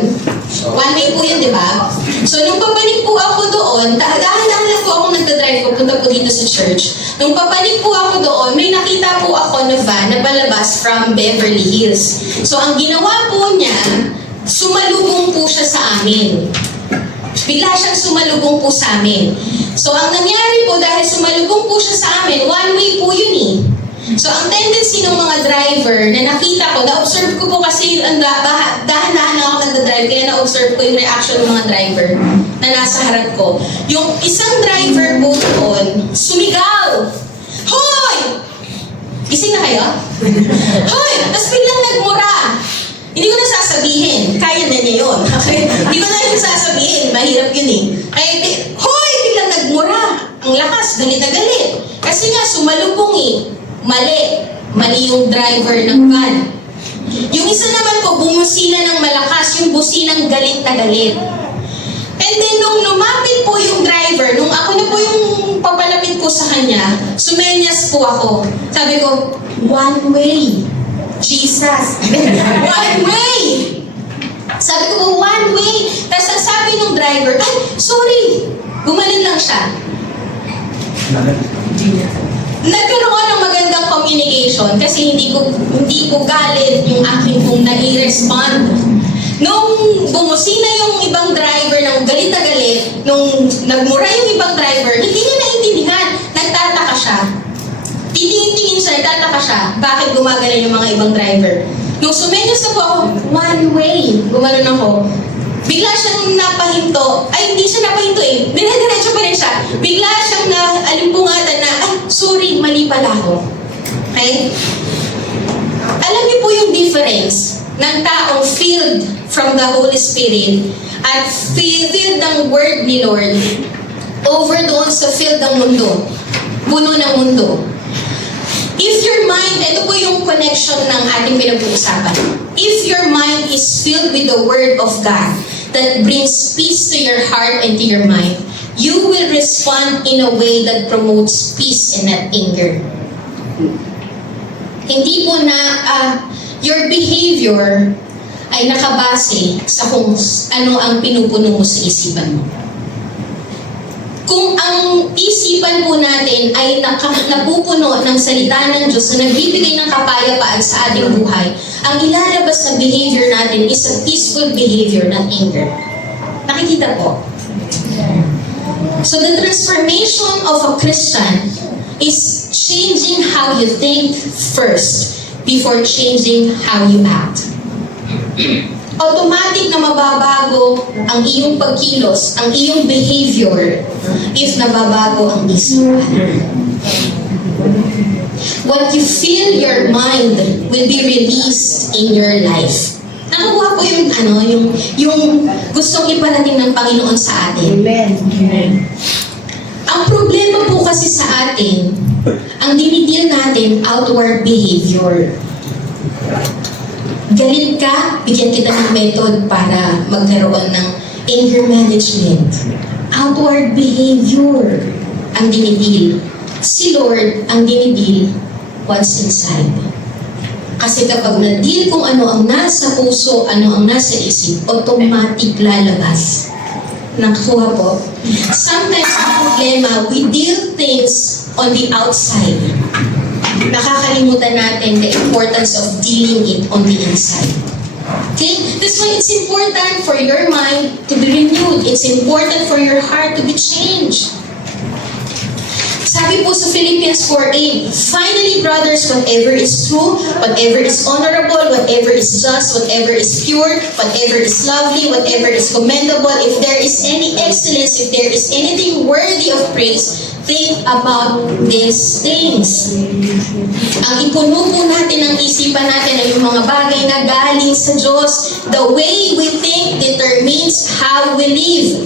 One way po yun, di ba? So, nung papalik po ako doon, dahan-dahan lang po ako nagdadrive papunta po dito sa church. Nung papalik po ako doon, may nakita po ako na van na palabas from Beverly Hills. So, ang ginawa po niya, sumalubong po siya sa amin. Bigla siyang sumalubong po sa amin. So, ang nangyari po, dahil sumalubong po siya sa amin, one way po yun eh. So, ang tendency ng mga driver na nakita ko, na-observe ko po kasi dahan-dahan lang ako nagda-drive, kaya na-observe ko yung reaction ng mga driver na nasa harap ko. Yung isang driver po doon, sumigaw! Hoy! Gising na kayo? Hoy! Tapos biglang nagmura. Hindi ko na sasabihin. Kaya na niya yun. Okay? Hindi ko na yung sasabihin. Mahirap yun eh. Kaya, hoy! Biglang nagmura. Ang lakas, galit na galit. Kasi nga, sumalubong eh. Mali yung driver ng van. Yung isa naman po, bumusina ng malakas, yung businang galit na galit. And then, nung lumapit po yung driver, nung ako na po yung papalapit po sa kanya, sumenyas po ako. Sabi ko, one way. Jesus. One way. Sabi ko po, one way. Tapos sabi ng driver, ay, sorry. Gumanon lang siya. Nagkaroon ng magandang communication kasi hindi ko galit yung aking pong nai-respond. Nung bumusina yung ibang driver ng galit na galit, nung nagmura yung ibang driver, hindi niya naintindihan. Nagtataka siya. Titingin siya, nagtataka siya. Bakit gumagana yung mga ibang driver? Nung sumenyos na po ako, one way. Gumanon ako. Bigla siyang napahinto. Ay, hindi siya napahinto eh. Dire-diretso pa rin siya. Bigla siyang alimpungatan na, ay, sorry, mali pala ako. Okay? Alam niyo po yung difference ng taong filled from the Holy Spirit at filled ng Word ni Lord over doon sa filled ng mundo. Puno ng mundo. If your mind, ito po yung connection ng ating pinag-uusapan. If your mind is filled with the Word of God that brings peace to your heart and to your mind, you will respond in a way that promotes peace and not anger. Hindi po na your behavior ay nakabase sa kung ano ang pinupuno mo sa isipan mo. Kung ang isipan po natin ay napupuno ng salita ng Diyos na nagbibigay ng kapayapaan sa ating buhay, ang ilalabas na behavior natin is a peaceful behavior, not anger. Nakikita po? So the transformation of a Christian is changing how you think first before changing how you act. Automatic na mababago ang iyong pagkilos, ang iyong behavior if nababago ang isipan. What you fill your mind will be released in your life. Nakuha po yung gustong iparating ng Panginoon sa atin. Amen. Ang problema po kasi sa atin, ang dinidil natin, outward behavior. Galit ka, bigyan kita ng method para magkaroon ng anger management. Outward behavior ang dinidil. Si Lord ang dinidil what's inside. Kasi kapag na-deal kung ano ang nasa puso, ano ang nasa isip, automatic lalabas. Nakakuha po? Sometimes ang problema, we deal things on the outside. Nakakalimutan natin the importance of dealing it on the inside. Okay? That's why it's important for your mind to be renewed. It's important for your heart to be changed. Sabi po sa Philippians 4:8, finally, brothers, whatever is true, whatever is honorable, whatever is just, whatever is pure, whatever is lovely, whatever is commendable, if there is any excellence, if there is anything worthy of praise, think about these things. Ang ipuno po natin ang isipan natin ay yung mga bagay na galing sa Diyos. The way we think determines how we live.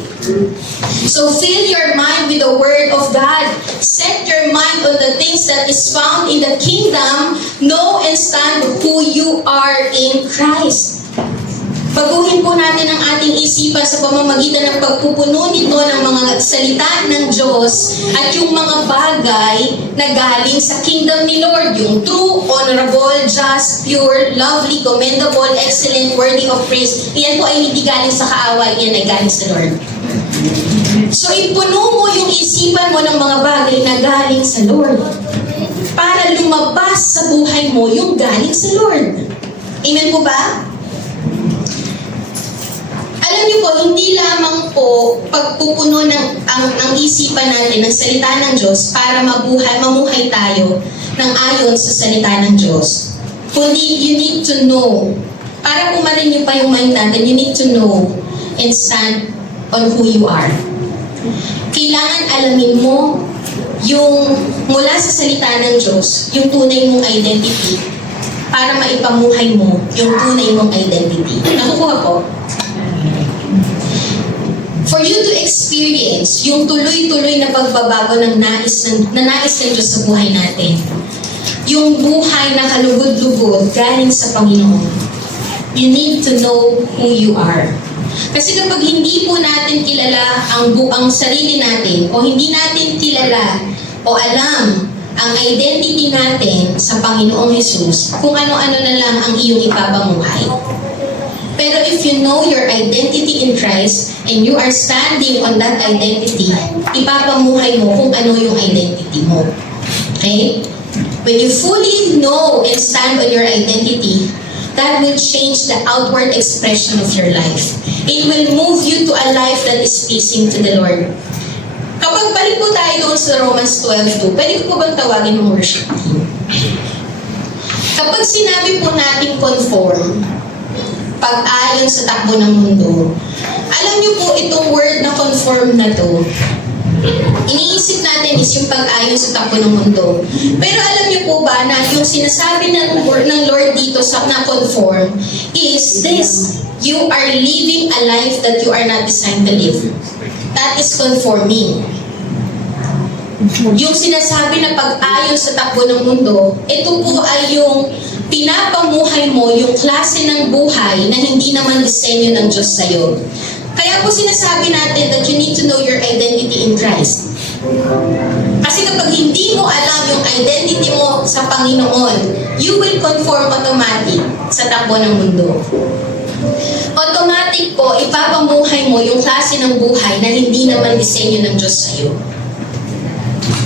So fill your mind with the Word of God. Set your mind on the things that is found in the kingdom. Know and stand who you are in Christ. Baguhin po natin ang ating isipan sa pamamagitan ng pagpupuno nito ng mga salita ng Diyos at yung mga bagay na galing sa kingdom ni Lord. Yung true, honorable, just, pure, lovely, commendable, excellent, worthy of praise. Yan po ay hindi galing sa kaaway, yan ay galing sa Lord. So ipuno mo yung isipan mo ng mga bagay na galing sa Lord para lumabas sa buhay mo yung galing sa Lord. Amen po ba? Alam niyo po, hindi lamang po pagpupuno ang isipan natin ng salita ng Diyos para mamuhay tayo ng ayon sa salita ng Diyos. Kundi you need to know, para pumarin niyo pa yung mind natin, you need to know and stand on who you are. Kailangan alamin mo yung mula sa salita ng Diyos, yung tunay mong identity para maipamuhay mo yung tunay mong identity. Nakukuha ko? For you to experience yung tuloy-tuloy na pagbabago ng nais ng Diyos sa buhay natin. Yung buhay na kalugod-lugod galing sa Panginoon. You need to know who you are. Kasi kapag hindi po natin kilala ang sarili natin o hindi natin kilala o alam ang identity natin sa Panginoong Jesus, kung ano-ano na lang ang iyong ipapamuhay. Pero if you know your identity in Christ and you are standing on that identity, ipapamuhay mo kung ano yung identity mo. Okay? When you fully know and stand on your identity, that will change the outward expression of your life. It will move you to a life that is pleasing to the Lord. Kapag balik po tayo doon sa Romans 12:2, pwede ko po bang tawagin ng worship team? Kapag sinabi po natin conform, pag-ayon sa takbo ng mundo, alam niyo po itong word na conform na to, iniisip natin is yung pag-ayon sa takbo ng mundo. Pero alam niyo po ba na yung sinasabi ng Lord dito sa na-conform is this: you are living a life that you are not designed to live. That is conforming. Yung sinasabi na pag-ayon sa takbo ng mundo, ito po ay yung pinapamuhay mo yung klase ng buhay na hindi naman disenyo ng Diyos sa'yo. Kaya po sinasabi natin that you need to know your identity in Christ. Kasi kapag hindi mo alam yung identity mo sa Panginoon, you will conform automatic sa takbo ng mundo. Automatic po, ipapamuhay mo yung klase ng buhay na hindi naman disenyo ng Diyos sa'yo.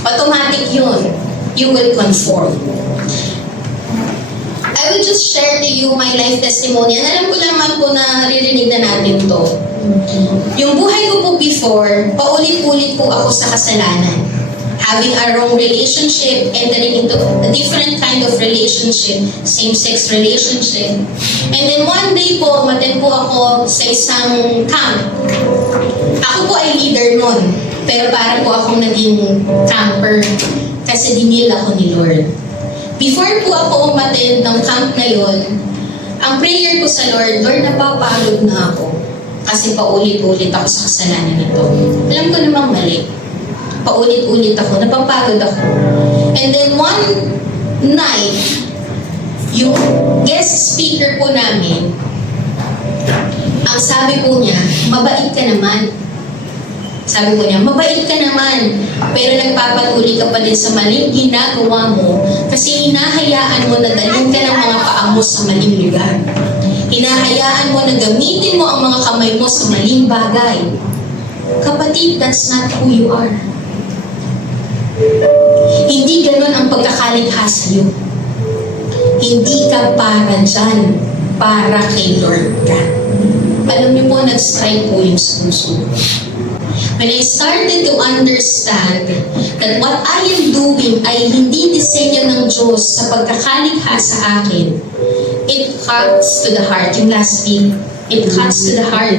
Automatic yun. You will conform. I will just share to you my life testimony. And alam ko naman po na naririnig na natin to. Yung buhay ko po before, paulit-ulit po ako sa kasalanan. Having a wrong relationship, entering into a different kind of relationship, same-sex relationship. And then one day po, umattend po ako sa isang camp. Ako po ay leader nun, pero para po akong naging camper kasi dinil ako ni Lord. Before po ako umattend ng camp na yon, ang prayer ko sa Lord, Lord, napapagod na ako kasi paulit-ulit ako sa kasalanan nito. Alam ko namang mali. Paulit-ulit ako, napapagod ako. And then one night, yung guest speaker po namin, ang sabi po niya, mabait ka naman. Sabi ko niya, mabait ka naman, pero nagpapatuloy ka pa din sa maling ginagawa mo kasi hinahayaan mo na dalhin ka ng mga paa mo sa maling lugar. Hinahayaan mo na gamitin mo ang mga kamay mo sa maling bagay. Kapatid, that's not who you are. Hindi ganun ang pagkakalikha sa'yo. Hindi ka para dyan, para kay Lord ka. Alam niyo po, nag-strike po yung puso. When I started to understand that what I am doing ay hindi disenyo ng Diyos sa pagkakalikha sa akin, it cuts to the heart. Yung last week, it cuts to the heart.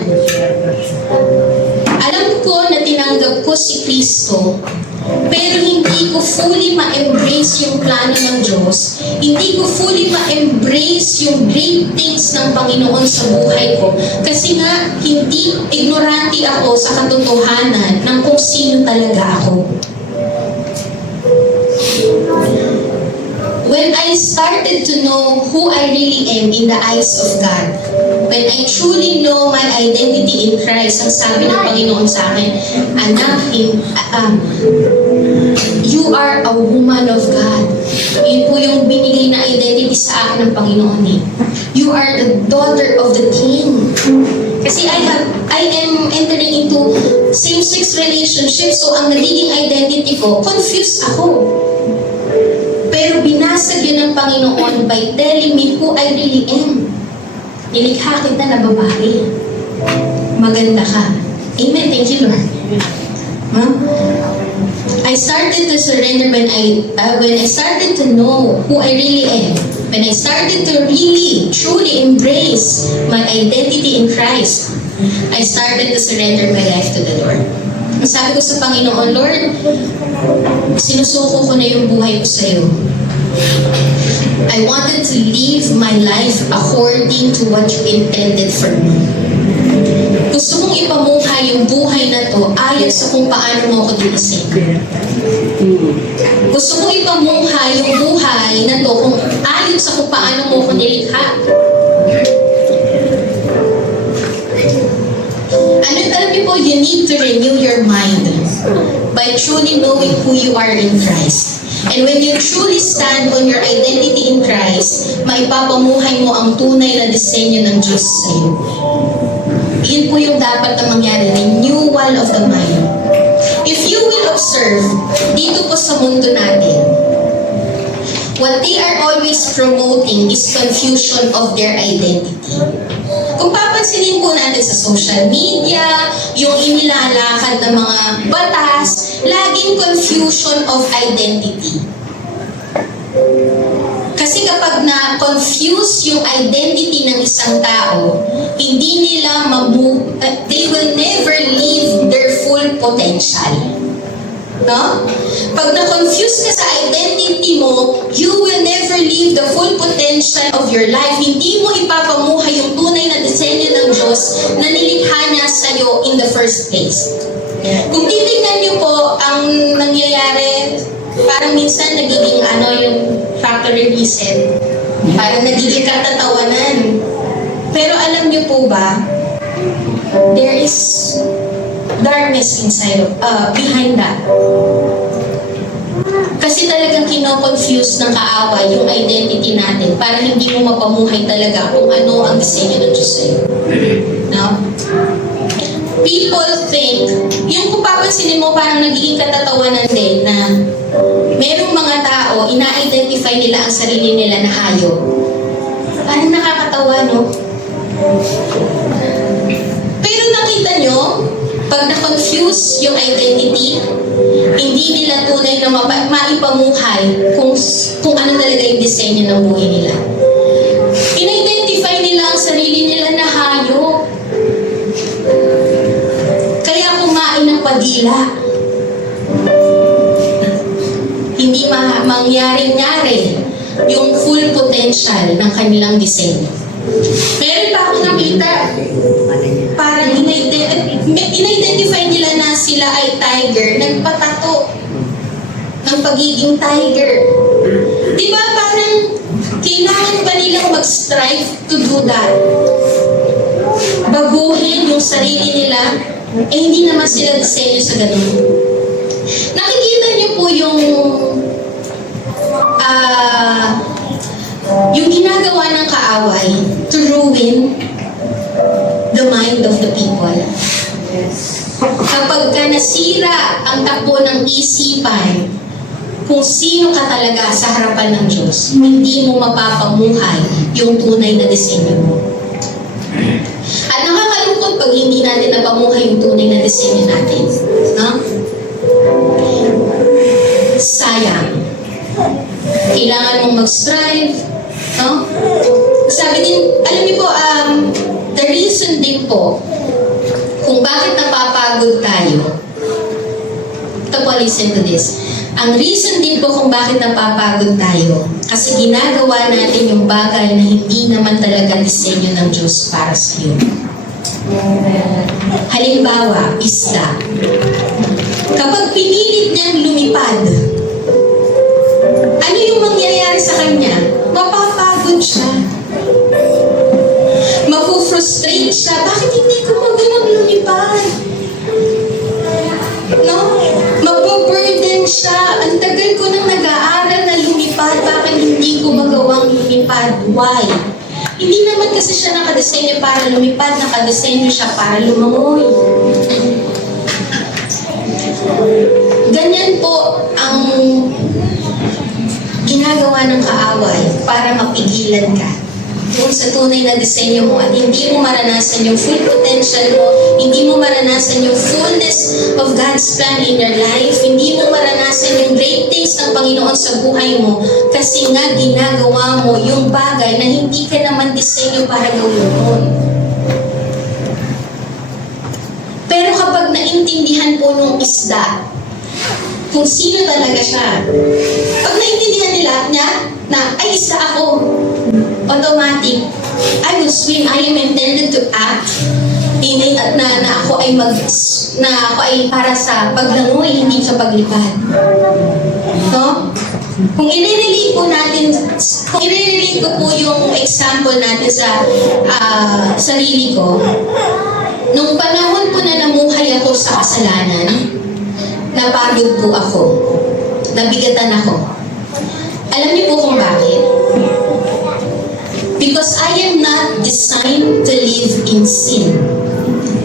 Alam ko na tinanggap ko si Kristo, pero hindi ko fully ma-embrace yung plano ng Diyos. Hindi ko fully ma-embrace yung great things ng Panginoon sa buhay ko. Kasi nga, hindi ignorante ako sa katotohanan ng kung sino talaga ako. When I started to know who I really am in the eyes of God, when I truly know my identity in Christ, ang sabi ng Panginoon sa akin, anak, you are a woman of God. Yun po yung binigay na identity sa akin ng Panginoon eh. You are the daughter of the King. Kasi I am entering into same-sex relationship, so ang nagiging identity ko, confused ako. Pero binasag yun ng Panginoon by telling me who I really am. Nilikha kita na babae. Maganda ka. Amen. Thank you, Lord. Huh? I started to surrender when I started to know who I really am. When I started to really, truly embrace my identity in Christ, I started to surrender my life to the Lord. Ang sabi ko sa Panginoon, Lord, sinusuko ko na yung buhay ko sa iyo. I wanted to live my life according to what you intended for me. Gusto kong ipamukha yung buhay na to ayon sa kung paano mo ako dinisin. Gusto kong ipamukha yung buhay na to kung ayon sa kung paano mo ako nilikha. Alam niyo po, you need to renew your mind by truly knowing who you are in Christ. And when you truly stand on your identity in Christ, maipapamuhay mo ang tunay na disenyo ng Diyos sa iyo. Yun po yung dapat na mangyari, renewal of the mind. If you will observe, dito po sa mundo natin, what they are always promoting is confusion of their identity. Kung papansinin po natin sa social media, yung inilalakad ng mga batas, laging confusion of identity. Kasi kapag na-confuse yung identity ng isang tao, hindi nila they will never live their full potential. No? Pag na-confuse ka sa identity mo, you will never live the full potential of your life. Hindi mo ipapamuhay yung tunay na disenyo ng Diyos na nilikha niya sa'yo in the first place. Kung titignan niyo po ang nangyayari, parang minsan nagiging yung factory reset. Parang nagiging katatawanan. Pero alam niyo po ba, there is darkness inside behind that. Kasi talagang kino-confuse ng kaaway yung identity natin para hindi mo mapamuhay talaga kung ano ang disenyo ng Diyos sa'yo. No? People think, yung kung papansinin mo parang nagiging katatawanan din na merong mga tao, ina-identify nila ang sarili nila na hayop. Parang nakakatawa, no? Pero nakita nyo, pag na-confuse yung identity, hindi nila tunay na maipamuhay kung ano talaga yung disenyo ng buhay nila. In-identify nila ang sarili nila na hayop. Kaya kumain ng padila. Hindi mangyari-nyari yung full potential ng kanilang disenyo. Meron pa ako nakita, parang in-identify nila na sila ay tiger, nagpatato ng pagiging tiger. Di ba parang kailangan ba nilang mag-strive to do that? Baguhin yung sarili nila, hindi naman sila disenyo sa ganun. Nakikita niyo po yung ginagawa ng kaaway to ruin the mind of the people. Kapag ka nasira ang takbo ng isipan kung sino ka talaga sa harapan ng Diyos, hindi mo mapapamuhay yung tunay na disenyo mo. At nakakalungkot pag hindi natin napamuhay yung tunay na disenyo natin. No? Sayang. Kailangan mong mag-strive. No? Sabi din, alam niyo po, the reason din po kung bakit napapagod tayo. Ito po, listen to this. Ang reason din po kung bakit napapagod tayo, kasi ginagawa natin yung bagay na hindi naman talaga disenyo ng Diyos para sa iyo. Halimbawa, isda. Kapag pinilit niyang lumipad, ano yung mangyayari sa kanya? Mapapagod siya. Mapufrustrate ma-frustrate siya. Bakit hindi ko magawang lumipad? No? Magbo-burden siya. Ang tagal ko nang nag-aaral na lumipad. Bakit hindi ko magawang lumipad? Why? Hindi naman kasi siya nakadesenyo para lumipad. Nakadesenyo siya para lumangoy. Ganyan po ang ginagawa ng kaaway para mapigilan ka kung sa tunay na disenyo mo at hindi mo maranasan yung full potential mo, hindi mo maranasan yung fullness of God's plan in your life, hindi mo maranasan yung great things ng Panginoon sa buhay mo kasi nga ginagawa mo yung bagay na hindi ka naman disenyo para gawin mo. Pero kapag naintindihan po nung isda kung sino talaga siya, pag naintindihan niya na ay isa ako, automatic, I will swim. I am intended to act. Na ako ay para sa paglangoy, hindi sa paglipad. No? Kung i-relate ko po yung example natin sa sarili ko, nung panahon po na namuhay ako sa kasalanan, napagod po ako. Nabigatan ako. Alam niyo po kung bakit? Because I am not designed to live in sin.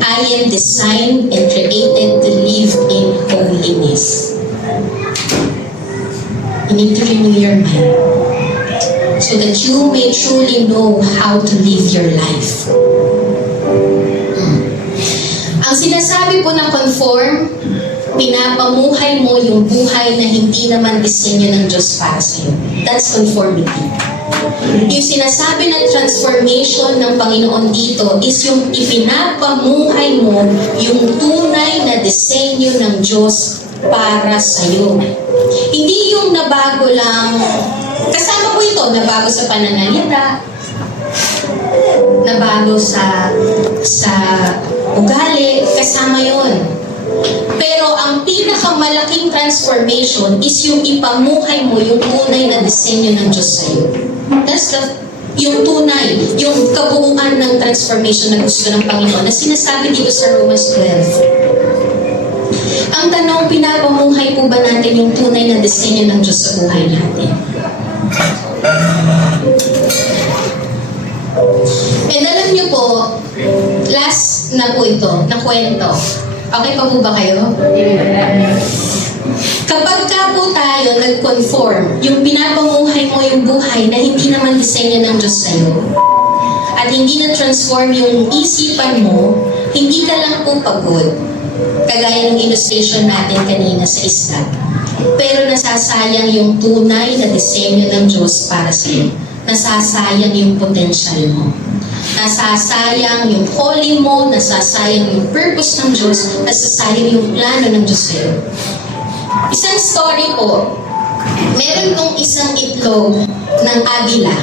I am designed and created to live in holiness. You need to renew your mind so that you may truly know how to live your life. Ang sinasabi po ng conform, pinapamuhay mo yung buhay na hindi naman disenyo ng Diyos para sa'yo. That's conformity. Yung sinasabi ng transformation ng Panginoon dito is yung ipinapamuhay mo yung tunay na disenyo ng Diyos para sa'yo. Hindi yung nabago lang, kasama po ito, nabago sa pananalita, nabago sa ugali, kasama yon. Pero ang pinakamalaking transformation is yung ipamuhay mo yung tunay na disenyo ng Diyos sa'yo. That's yung tunay, yung kabuuan ng transformation na gusto ng Panginoon na sinasabi dito sa Romans 12. Ang tanong, pinapamuhay po ba natin yung tunay na disenyo ng Diyos sa buhay natin? And alam niyo po, last na po ito, na kwento. Okay pa po ba kayo? Kapag ka po tayo nag-conform, yung pinapamuhay mo yung buhay na hindi naman disenyo ng Diyos sa'yo, at hindi na-transform yung isipan mo, hindi ka lang po pagod. Kagaya ng illustration natin kanina sa isla. Pero nasasayang yung tunay na disenyo ng Diyos para sa'yo. Nasasayang yung potential mo. Nasasayang yung calling mo, nasasayang yung purpose ng Diyos, nasasayang yung plano ng Diyos sa'yo. Isang story po, meron pong isang itlog ng agila.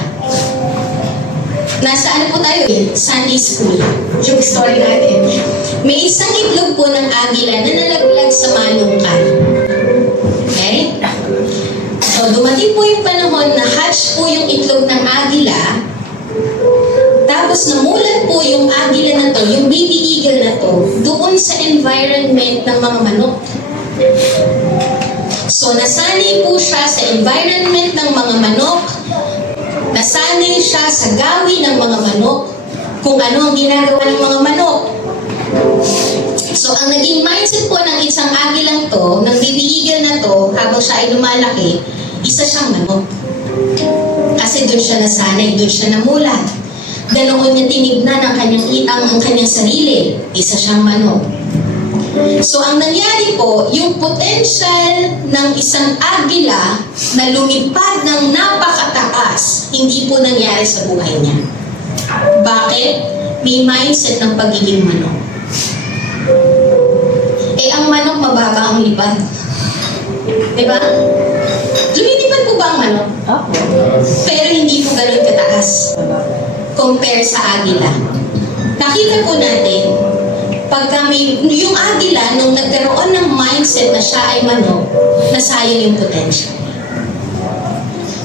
Nasa ano po tayo eh? Sunday school. Yung story natin. May isang itlog po ng agila na nalaglag sa manungkal. Okay? So, dumating po yung panahon na hatch po yung itlog ng agila. Tapos namulat po yung agila na to, yung baby eagle na to, doon sa environment ng mga manok. So, nasanay po siya sa environment ng mga manok, nasanay siya sa gawi ng mga manok, kung ano ang ginagawa ng mga manok. So, ang naging mindset po ng isang agilang to, ng baby eagle na to, habang siya ay lumalaki, isa siyang manok. Kasi doon siya nasanay, doon siya namulat. Ganoon niya tinignan ang kanyang sarili, isa siyang manok. So, ang nangyari po, yung potential ng isang agila na lumipad ng napakataas, hindi po nangyari sa buhay niya. Bakit? May mindset ng pagiging manok. Eh, ang manok mababa ang lipad. Diba? Lumilipad po ba ang manok? Pero hindi po ganun kataas compare sa agila. Nakita po natin, pagka yung agila, nung nagkaroon ng mindset na siya ay manok, nasayang yung potential.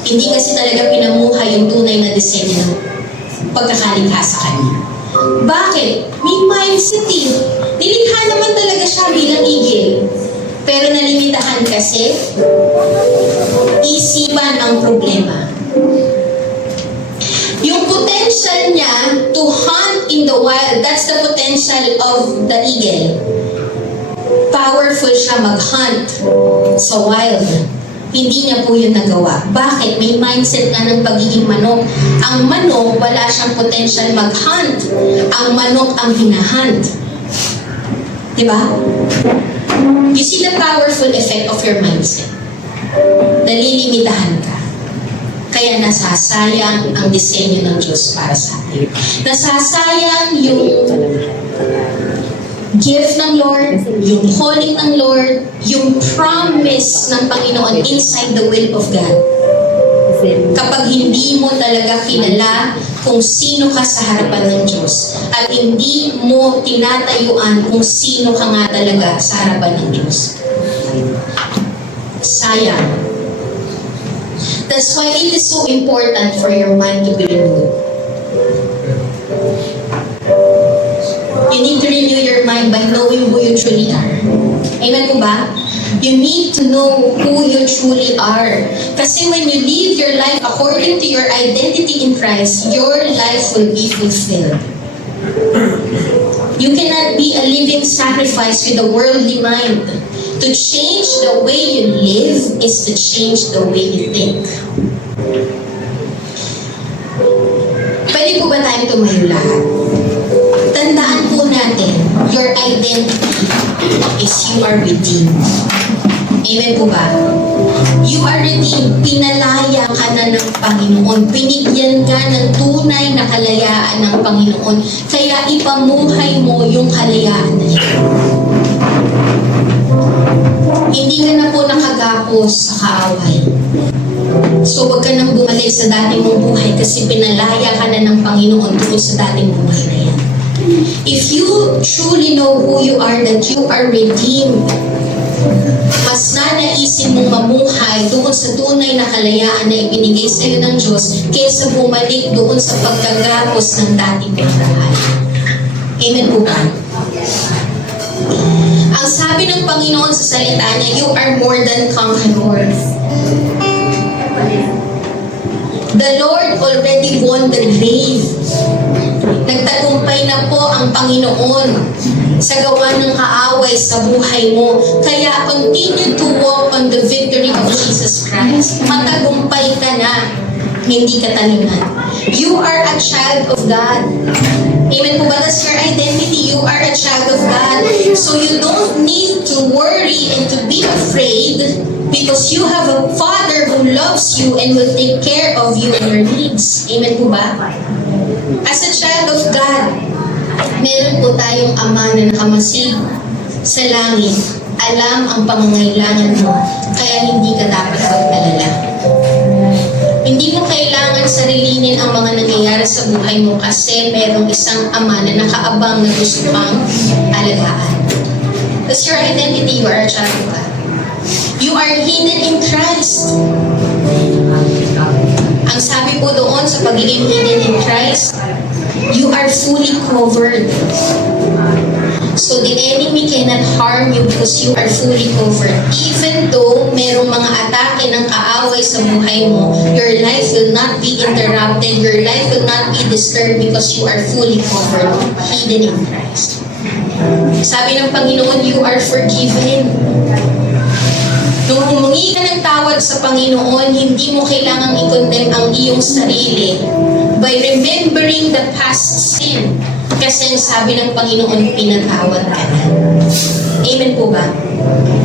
Hindi kasi talaga pinamuhay yung tunay na disenyo ng pagkakalikha sa kanya. Bakit? May mindset eh. Nilikha naman talaga siya bilang eagle. Pero nalimitahan kasi, isipan ang problema. Yung potential niya to hunt in the wild, that's the potential of the eagle. Powerful siya mag-hunt sa wild. Hindi niya po yun nagawa. Bakit? May mindset na ng pagiging manok. Ang manok, wala siyang potential mag-hunt. Ang manok ang hinahunt. Diba? You see the powerful effect of your mindset. Nalilimitahan ka. Kaya nasasayang ang disenyo ng Diyos para sa atin. Nasasayang yung gift ng Lord, yung calling ng Lord, yung promise ng Panginoon inside the will of God. Kapag hindi mo talaga kilala kung sino ka sa harapan ng Diyos at hindi mo tinatayuan kung sino ka nga talaga sa harapan ng Diyos. Sayang. That's why it is so important for your mind to be renewed. You need to renew your mind by knowing who you truly are. Amen po ba? You need to know who you truly are. Kasi when you live your life according to your identity in Christ, your life will be fulfilled. You cannot be a living sacrifice with a worldly mind. To change the way you live is to change the way you think. Pwede po ba tayong tumayo lahat? Tandaan po natin, your identity is you are redeemed. Amen po ba? You are redeemed. Pinalaya ka na ng Panginoon. Binigyan ka ng tunay na kalayaan ng Panginoon. Kaya ipamuhay mo yung kalayaan na yun. Hindi ka na po nakagapos sa kaaway. So, huwag ka nang bumalik sa dating mong buhay kasi pinalaya ka na ng Panginoon doon sa dating buhay na yan. If you truly know who you are, that you are redeemed, mas nanaisin mong mamuhay doon sa tunay na kalayaan na ibinigay sa iyo ng Diyos kaysa bumalik doon sa pagkagapos ng dating pagkahay. Amen po ba? Ang sabi ng Panginoon sa salita niya, you are more than conquerors. The Lord already won the grave. Nagtagumpay na po ang Panginoon sa gawa ng kaaway sa buhay mo. Kaya continue to walk on the victory of Jesus Christ. Matagumpay ka na, hindi ka talunan. You are a child of God. Amen po ba? That's your identity. You are a child of God. So you don't need to worry and to be afraid because you have a Father who loves you and will take care of you and your needs. Amen po ba? As a child of God, meron po tayong Ama na nakamasid sa langit. Alam ang pangangailangan mo, kaya hindi ka dapat mag-alala. Hindi mo kailangan sarilinin ang mga nangyayari sa buhay mo kasi merong isang Ama na nakaabang na gusto kang alagaan. That's your identity. You are a child of God. You are hidden in Christ. Ang sabi po doon sa pagiging hidden in Christ, you are fully covered. So the enemy cannot harm you because you are fully covered. Even though merong mga atake ng kaaway sa buhay mo, your life will not be interrupted, your life will not be disturbed because you are fully covered, hidden in Christ. Sabi ng Panginoon, you are forgiven. Nung humingi ka ng tawad sa Panginoon, hindi mo kailangang i-condemn ang iyong sarili by remembering the past sin. Kasi ang sabi ng Panginoon, pinatawad ka na. Amen po ba?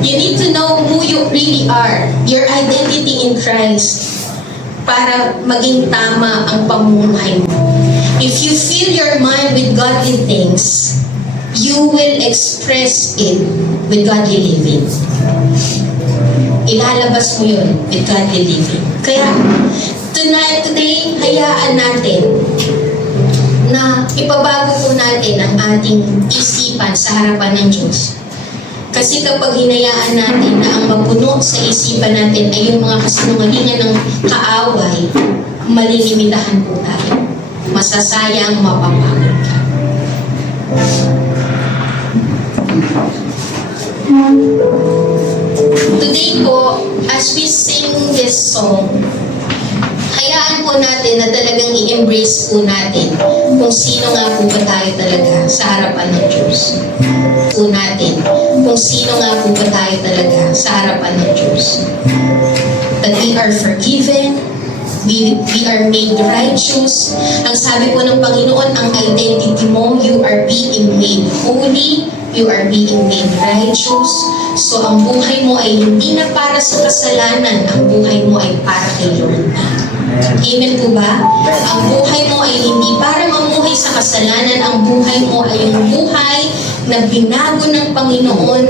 You need to know who you really are, your identity in Christ, para maging tama ang pamumuhay mo. If you fill your mind with godly things, you will express it with godly living. Ilalabas mo yun with godly living. Kaya, today, hayaan natin na ipabago po natin ang ating isipan sa harapan ng Diyos. Kasi kapag hinayaan natin na ang mapuno sa isipan natin ay yung mga kasinungalingan ng kaaway, malilimitahan po tayo. Masasayang, mapapagod ka. Today po, as we sing this song, hayaan po natin na talagang i-embrace po natin kung sino nga po ba tayo talaga sa harapan ng Diyos. Po natin kung sino nga po ba tayo talaga sa harapan ng Diyos. That we are forgiven, we are made righteous. Ang sabi po ng Panginoon, ang identity mo, you are being made holy, you are being made righteous. So ang buhay mo ay hindi na para sa kasalanan, ang buhay mo ay para kay Lord. Amen po ba? Ang buhay mo ay hindi para mamuhay sa kasalanan, ang buhay mo ay yung buhay na binago ng Panginoon,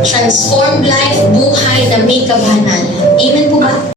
transformed life, buhay na may kabanalan. Amen po ba?